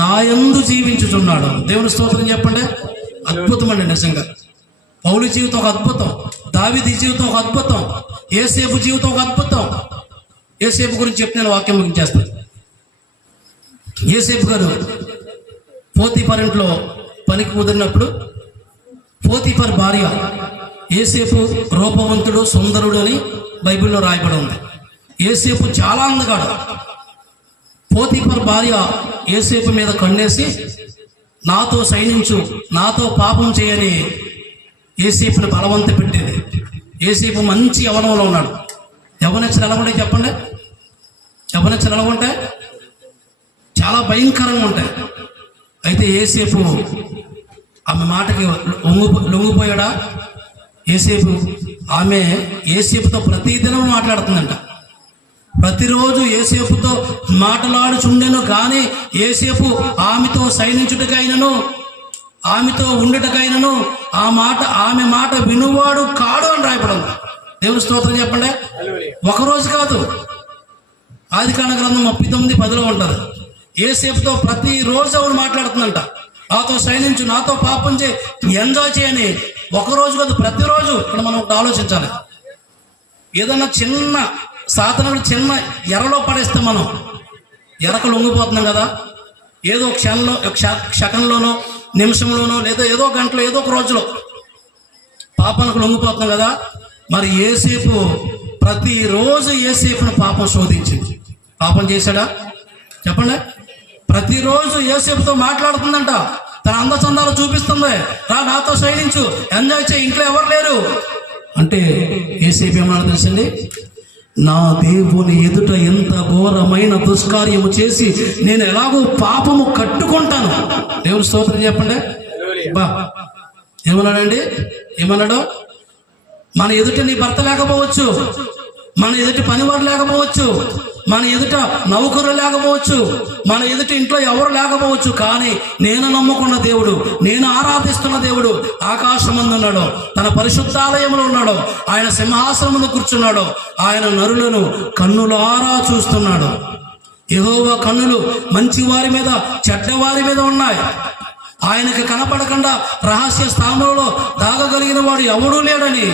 నా యందు జీవించుచున్నాడు. దేవుని స్తోత్రం చెప్పండి. అద్భుతం అండి నిజంగా. పౌలు జీవితం ఒక అద్భుతం, దావీదు జీవితం ఒక అద్భుతం, యేసేపు జీవితం ఒక అద్భుతం. యేసేపు గురించి చెప్తే నేను వాక్యం ముగించేస్తాను. యేసేపు గారు పోతీఫర్ ఇంట్లో పనికి కుదిరినప్పుడు పోతీఫర్ భార్య యేసేపు రూపవంతుడు సుందరుడు అని బైబిల్లో రాయబడి ఉంది. యేసేపు చాలా అందగాడు. పోతీఫర్ భార్య యేసేపు మీద కన్నేసి నాతో సైనించు, నాతో పాపం చేయని యేసేపుని బలవంత పెట్టేది. యేసేపు మంచి యవనంలో ఉన్నాడు. యవనచ్చలు ఎలా ఉంటాయి చెప్పండి? యవనచ్చలు ఎలా ఉంటాయి? చాలా భయంకరంగా ఉంటాయి. అయితే యేసేపు ఆమె మాటకి లొంగిపోయాడా? ఆమె యేసేపుతో ప్రతిదినం మాట్లాడుతుందంట. ప్రతిరోజు యేసేపుతో మాట్లాడుచుండెను, కానీ యేసేపు ఆమెతో సైనించుటకైనను ఆమెతో ఉండుటకైనను ఆమె మాట వినువాడు కాడు అని రాయబడింది. దేవుని స్తోత్రం చెప్పండి. ఒకరోజు కాదు, ఆదికాండ గ్రంథం 39:10 ఉంటుంది. యేసేపుతో ప్రతిరోజు ఆవిడ మాట్లాడుతుందంట. నాతో సైనించు, నాతో పాపం చేయి, ఎంజాయ్ చేయని. ఒకరోజు కాదు, ప్రతిరోజు. ఇక్కడ మనం ఆలోచించాలి. ఏదన్నా చిన్న సాధనలు చిన్న ఎరలో పడేస్తే మనం ఎరక లొంగిపోతున్నాం కదా. ఏదో క్షణంలోనో నిమిషంలోనో లేదా ఏదో గంటలో ఏదో ఒక రోజులో పాపానికి లొంగిపోతున్నాం కదా. మరి యేసేపు ప్రతిరోజు యేసేపును పాపం శోధించింది. పాపం చేశాడా చెప్పండి? ప్రతిరోజు యేసేపుతో మాట్లాడుతుందంట. తన అందచందాలు చూపిస్తుంది. రా నాతో సైనించు, ఎంజాయ్ చేయి, ఇంట్లో ఎవరు లేరు అంటే యేసేపు ఏమన్నా తెలుసండి? నా దేవుని ఎదుట ఎంత ఘోరమైన దుష్కార్యము చేసి నేను ఎలాగో పాపము కట్టుకుంటాను. దేవుని స్తోత్రం చెప్పండి. బా ఏమన్నాడండి? ఏమన్నాడు? మన ఎదుట నీ భర్త లేకపోవచ్చు, మన ఎదుట పనివాడు లేకపోవచ్చు, మన ఎదుట నౌకరు లేకపోవచ్చు, మన ఎదుట ఇంట్లో ఎవరు లేకపోవచ్చు, కానీ నేను నమ్ముకున్న దేవుడు, నేను ఆరాధిస్తున్న దేవుడు ఆకాశమందున్నాడు, తన పరిశుద్ధాలయంలో ఉన్నాడు, ఆయన సింహాసనమును కూర్చున్నాడు, ఆయన నరులను కన్నులారా చూస్తున్నాడు. యెహోవా కన్నులు మంచి వారి మీద చెడ్డవారి మీద ఉన్నాయి. ఆయనకు కనపడకుండా రహస్య స్థానంలో దాగగలిగిన వాడు ఎవడూ లేడని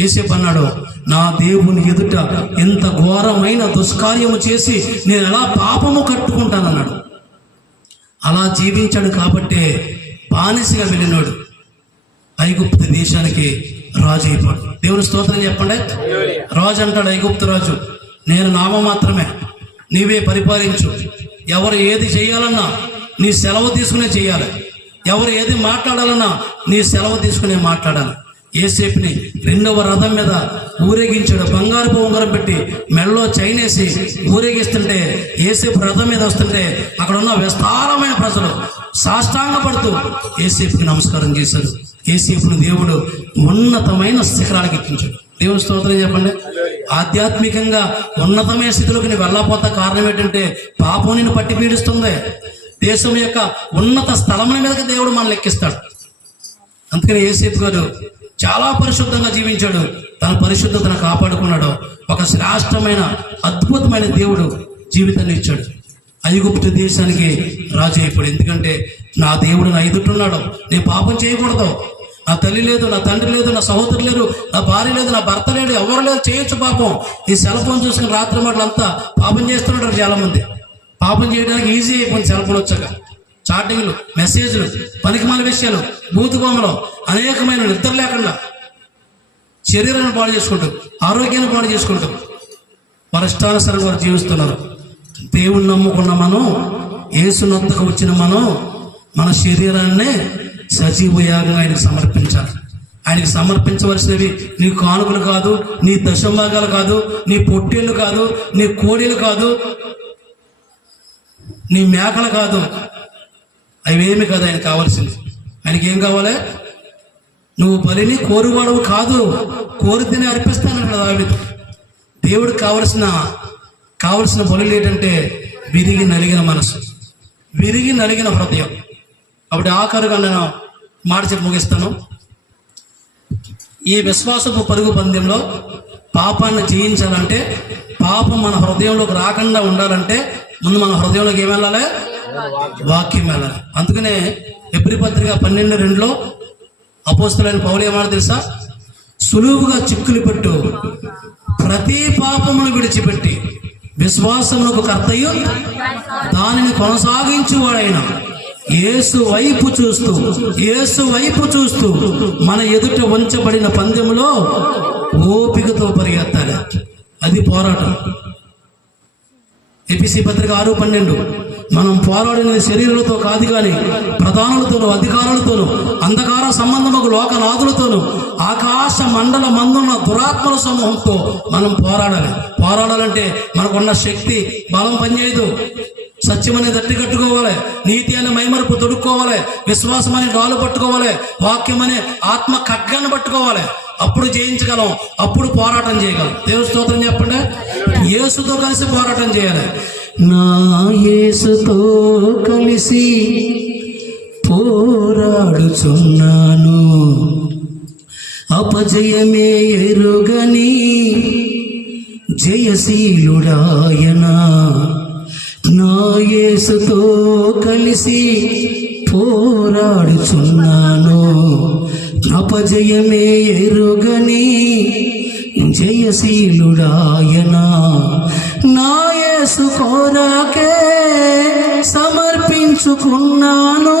యేసేపు అన్నాడు. నా దేవుని ఎదుట ఎంత ఘోరమైన దుష్కార్యము చేసి నేను ఎలా పాపము కట్టుకుంటానన్నాడు. అలా జీవించాడు కాబట్టే బానిసగా వెళ్ళినాడు, ఐగుప్తు దేశానికి రాజు అయిపోయాడు. దేవుని స్తోత్రం చెప్పండి. రాజు అంటాడు, ఐగుప్తు రాజు, నేను నామ మాత్రమే, నీవే పరిపాలించు. ఎవరు ఏది చేయాలన్నా నీ సెలవు తీసుకునే చేయాలి, ఎవరు ఏది మాట్లాడాలన్నా నీ సెలవు తీసుకునే మాట్లాడాలి. యేసేపుని 2వ రథం మీద ఊరేగించాడు. బంగారపు ఉంగరం పెట్టి మెడలో చైనేసి ఊరేగిస్తుంటే యేసేపు రథం మీద వస్తుంటే అక్కడ ఉన్న విస్తారమైన ప్రజలు సాష్టాంగపడుతూ యేసేపుకి నమస్కారం చేశారు. యేసేపుని దేవుడు ఉన్నతమైన శిఖరానికి ఎక్కించాడు. దేవుని స్తోత్రం చెప్పండి. ఆధ్యాత్మికంగా ఉన్నతమైన స్థితిలోకి నేను వెళ్ళకపోతే కారణం ఏంటంటే పాపం నిన్ను పట్టి పీడిస్తుంది. దేశం యొక్క ఉన్నత స్థలముల మీదకి దేవుడు మనల్ని ఎక్కిస్తాడు. అందుకని యేసేపు గారు చాలా పరిశుద్ధంగా జీవించాడు, తన పరిశుద్ధతను కాపాడుకున్నాడు. ఒక శ్రేష్టమైన అద్భుతమైన దేవుడు జీవితాన్ని ఇచ్చాడు. ఐగుప్తు దేశానికి రాజు అయిపోయాడు. ఎందుకంటే నా దేవుడు నా ఎదుటున్నాడు, నేను పాపం చేయకూడదు, నా తల్లి లేదు, నా తండ్రి లేదు, నా సహోదరు లేరు, నా భార్య లేదు, నా భర్త లేడు, ఎవరు లేదు, చేయొచ్చు పాపం. ఈ సెల్ ఫోన్ చూసుకుని రాత్రి మాటలు అంతా పాపం చేస్తున్నాడు. చాలా మంది పాపం చేయడానికి ఈజీ అయిపోయింది. సెల్ ఫోన్ వచ్చాక చాటింగ్లు, మెసేజ్లు, పనికిమాల విషయాలు, బూతుబొమ్మలు, అనేకమైన నిద్ర లేకుండా శరీరాన్ని పాడు చేసుకుంటూ, ఆరోగ్యాన్ని పాడు చేసుకుంటూ వారి ఇష్టానుసారంగా వారు జీవిస్తున్నారు. దేవుణ్ణి నమ్ముకున్న మనం, యేసునొద్దకు వచ్చిన మనం మన శరీరాన్నే సజీవ యాగంగా ఆయనకు సమర్పించాలి. ఆయనకి సమర్పించవలసినవి నీ కానుకలు కాదు, నీ దశభాగాలు కాదు, నీ పొట్టేళ్ళు కాదు, నీ కోడీలు కాదు, నీ మేకలు కాదు, అవేమి కాదు. ఆయనకు కావాల్సింది, ఆయనకి ఏం కావాలి? నువ్వు బలిని కోరువాడవు కాదు, కోరితేనే అర్పిస్తానంటాడు దావీదు. దేవుడికి కావలసిన బలులు ఏంటంటే విరిగి నలిగిన మనసు, విరిగి నలిగిన హృదయం. కాబట్టి ఆఖరుగా నేను మాట చెప్పి ముగిస్తాను. ఈ విశ్వాసపు పరుగు పందెంలో పాపాన్ని జయించాలంటే, పాపం మన హృదయంలోకి రాకుండా ఉండాలంటే ముందు మన హృదయంలోకి ఏం వెళ్ళాలి? వాక్యం వెళ్ళాలి. అందుకనే హెబ్రీ పత్రిక 12:2 అపోస్తలుడైన పౌలు ఏమన్నా తెలుసా? సులువుగా చిక్కులు పెట్టు ప్రతి పాపమును విడిచిపెట్టి విశ్వాసమునకు కర్తయు దానిని కొనసాగించువాడైన యేసు వైపు చూస్తూ మన ఎదుట ఉంచబడిన పందెములో ఓపికతో పరిగెత్తాలి. అది పోరాటం. ఎఫెసీ పత్రిక 6:12 మనం పోరాడిన శరీరాలతో కాదు కానీ ప్రధానులతోనూ, అధికారులతోనూ, అంధకార సంబంధముకు లోకనాథులతోనూ, ఆకాశ మండల మందున్న దురాత్మల సమూహంతో మనం పోరాడాలంటే మనకున్న శక్తి బలం పనిచేయదు. సత్యం అనేది దట్టి కట్టుకోవాలి, నీతి అనే మైమరుపు తొడుక్కోవాలి, విశ్వాసం అనే డాలు పట్టుకోవాలి, వాక్యం అనే ఆత్మ ఖడ్గాన్ని పట్టుకోవాలి. అప్పుడు జయించగలం, అప్పుడు పోరాటం చేయగలం. దేవుని స్తోత్రం చెప్పండి. యేసుతో కలిసి పోరాటం చేయాలి. నా యేసుతో కలిసి పోరాడుచున్నాను, అపజయమే ఎరుగని జయశీలుడాయన. నా యేసుతో కలిసి పోరాడుచున్నాను, అపజయమే ఎరుగని జయశీలుడాయన. నా యేసు కొరకే సమర్పించుకున్నాను,